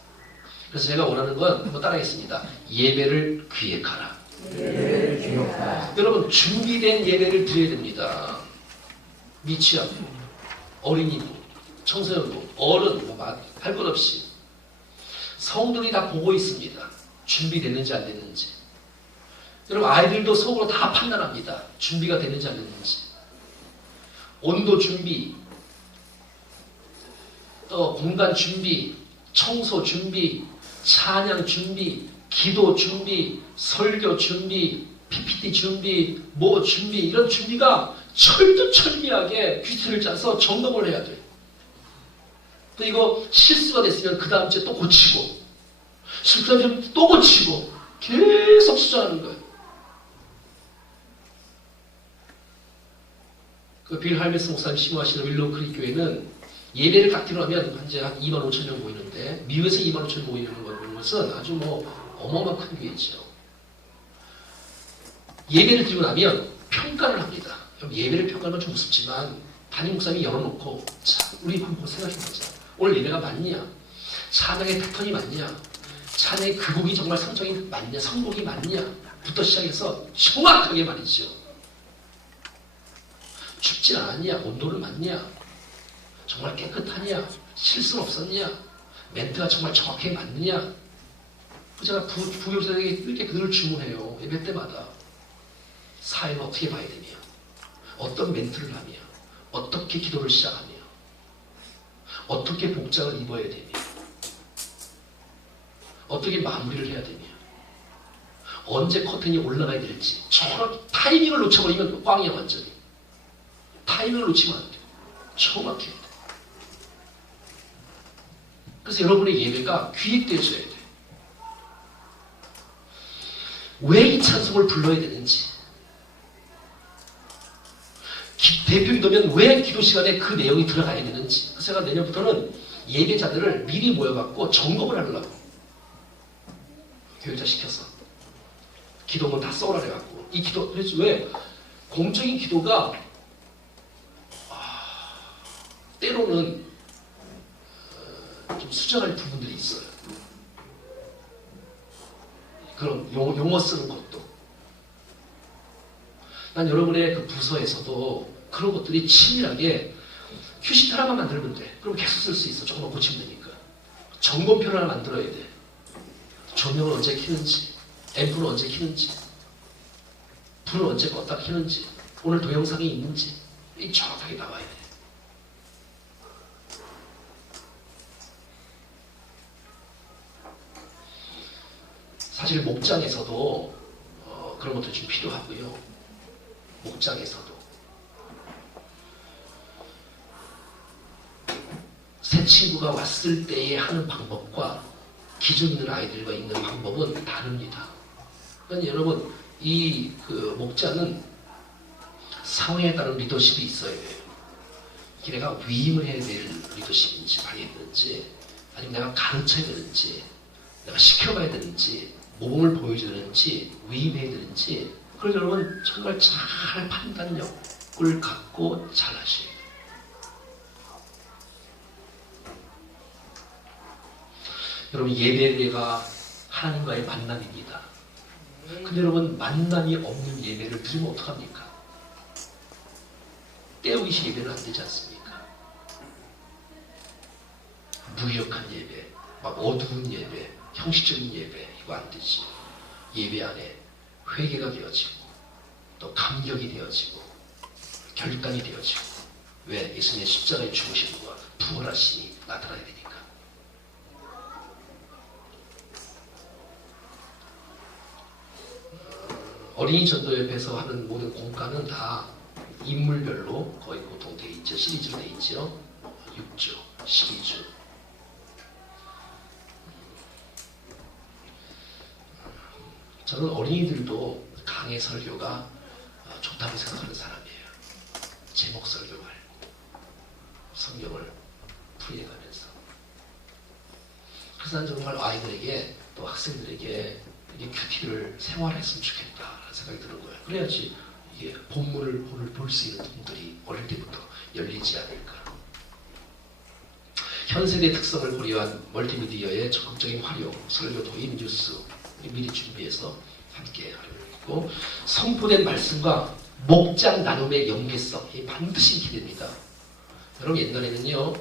그래서 제가 원하는 건 한번 따라하겠습니다. 예배를 기획하라. 예배를 기억하라. 여러분 준비된 예배를 드려야 됩니다. 미취학, 어린이부, 청소년부, 어른 할 것 없이 성들이 다 보고 있습니다. 준비됐는지 안 됐는지. 여러분 아이들도 속으로 다 판단합니다. 준비가 됐는지 안 됐는지. 온도 준비, 또 공간 준비, 청소 준비, 찬양 준비, 기도 준비, 설교 준비, PPT 준비, 준비 이런 준비가 철두철미하게 퀴즈를 짜서 점검을 해야 돼요. 또 이거 실수가 됐으면 그 다음 주에 또 고치고 실수가 되면 또 고치고 계속 수정하는 거예요. 그 빌 할메스 목사님 심호하시는 윌로우 크릭 교회는 예배를 딱 들어가면 현재 한 2만 5천 명 모이는데 미국에서 2만 5천 명 모이는 것은 아주 어마어마한 큰 교회죠. 예배를 드리고 나면 평가를 합니다. 예배를 평가하면 좀 우습지만 담임 목사님이 열어놓고 자 우리 한번 생각해보자. 오늘 예배가 맞냐? 찬양의 패턴이 맞냐? 찬양의 그 곡이 정말 성정이 맞냐? 성곡이 맞냐? 부터 시작해서 정확하게 말이죠. 춥진 않았냐? 온도는 맞냐? 정말 깨끗하냐? 실수는 없었냐? 멘트가 정말 정확하게 맞느냐? 제가 부교사들에게 이렇게 그걸 주문해요. 예배 때마다. 사회는 어떻게 봐야 되냐? 어떤 멘트를 하며? 어떻게 기도를 시작하며? 어떻게 복장을 입어야 되며? 어떻게 마무리를 해야 되며? 언제 커튼이 올라가야 될지 정확히 타이밍을 놓쳐버리면 꽝이야 완전히. 타이밍을 놓치면 안 돼요. 정확히 해야 돼. 그래서 여러분의 예배가 기획되어져야 돼. 왜 이 찬송을 불러야 되는지, 대표 기도면 왜 기도 시간에 그 내용이 들어가야 되는지. 그래서 제가 내년부터는 예배자들을 미리 모여갖고 점검을 하려고 교육자 시켜서 기도문 다 써오라 해갖고 이 기도. 그래서 왜 공적인 기도가 때로는 좀 수정할 부분들이 있어요. 그럼 용어 쓰는 것도. 난 여러분의 그 부서에서도 그런 것들이 치밀하게 휴식 하나만 만들면 돼. 그럼 계속 쓸 수 있어. 조금만 고치면 되니까. 점검표 하나 만들어야 돼. 조명을 언제 켜는지, 앰프를 언제 켜는지, 불을 언제 껐다 켜는지, 오늘 동영상이 있는지 이 정확하게 나와야 돼. 사실 목장에서도 그런 것도 좀 필요하고요. 목장에서도 새 친구가 왔을 때에 하는 방법과 기존 있는 아이들과 있는 방법은 다릅니다. 그러니까 여러분 이 목자는 상황에 따른 리더십이 있어야 돼요. 내가 위임을 해야 될 리더십인지 발휘해야 되는지, 아니면 내가 가르쳐야 되는지, 내가 시켜봐야 되는지, 모범을 보여줘야 되는지, 위임해야 되는지, 그걸 여러분 정말 잘 판단력을 갖고 잘 하셔야 돼요. 여러분 예배가 하나님과의 만남입니다. 근데 여러분 만남이 없는 예배를 드리면 어떡합니까? 때우기식 예배는 안 되지 않습니까? 무기력한 예배, 막 어두운 예배, 형식적인 예배, 이거 안 되지. 예배 안에 회개가 되어지고 또 감격이 되어지고 결단이 되어지고. 왜? 예수님의 십자가에 죽으심과 부활하심이 나타나야 되니까. 어린이 전도협에서 하는 모든 공과는 다 인물별로 거의 보통 돼 있죠. 시리즈로 돼 있죠. 6주, 12주. 저는 어린이들도 강의 설교가 좋다고 생각하는 사람이에요. 제목 설교 말고 성경을 풀이해가면서. 그래서 난 정말 아이들에게 또 학생들에게 이게 큐티를 생활했으면 좋겠다라는 생각이 드는 거예요. 그래야지 이게 본문을 볼 수 있는 분들이 어릴 때부터 열리지 않을까. 현 세대 특성을 고려한 멀티미디어의 적극적인 활용, 설교 도입, 뉴스 미리 준비해서 함께 하려고 했고, 선포된 말씀과 목장 나눔의 연계성, 이 반드시 기대됩니다. 여러분 옛날에는요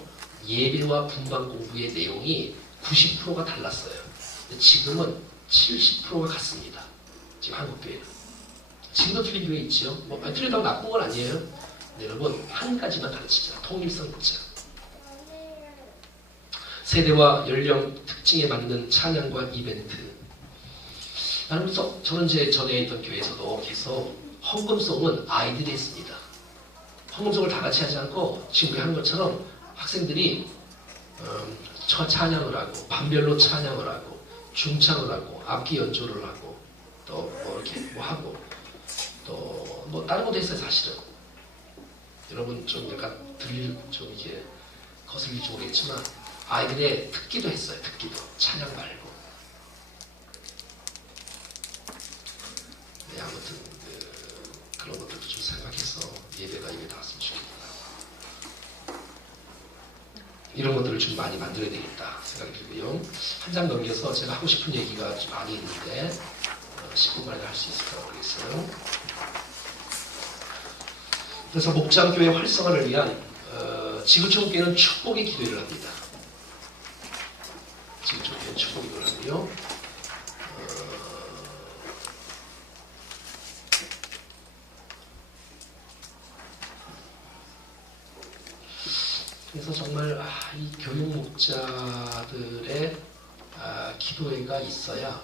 예배와 분방 공부의 내용이 90%가 달랐어요. 지금은 70%가 같습니다. 지금 한국교회는. 지금도 틀린 교회 있죠. 틀리다고 나쁜 건 아니에요. 네, 여러분 한 가지만 가르치자. 통일성 있자. 세대와 연령 특징에 맞는 찬양과 이벤트. 저는 제 전에 있던 교회에서도 계속 헌금송은 아이들이 했습니다. 헌금송을 다 같이 하지 않고 지금 우리 하는 것처럼 학생들이 찬양을 하고 반별로 찬양을 하고 중창을 하고 악기 연주를 하고 또 뭐 이렇게 뭐 하고 또 뭐 다른 것도 했어요 사실은. 여러분 좀 약간 좀 이게 거슬릴지 모르겠지만 아이들의 특기도 했어요. 특기도 찬양 말고. 네, 아무튼 그런 것들도 좀 생각해서 예배가 입에 닿았으면 좋겠다. 이런 것들을 좀 많이 만들어야 되겠다 생각이 들고요. 한 장 넘겨서 제가 하고 싶은 얘기가 좀 많이 있는데 10분 만에 할 수 있을까 모르겠어요. 그래서 목장교회 활성화를 위한 지구촌교회는 축복의 기도회를 합니다. 지구촌교회는 축복의 기도를 하고요. 그래서 정말 이 교육 목자들의 기도회가 있어야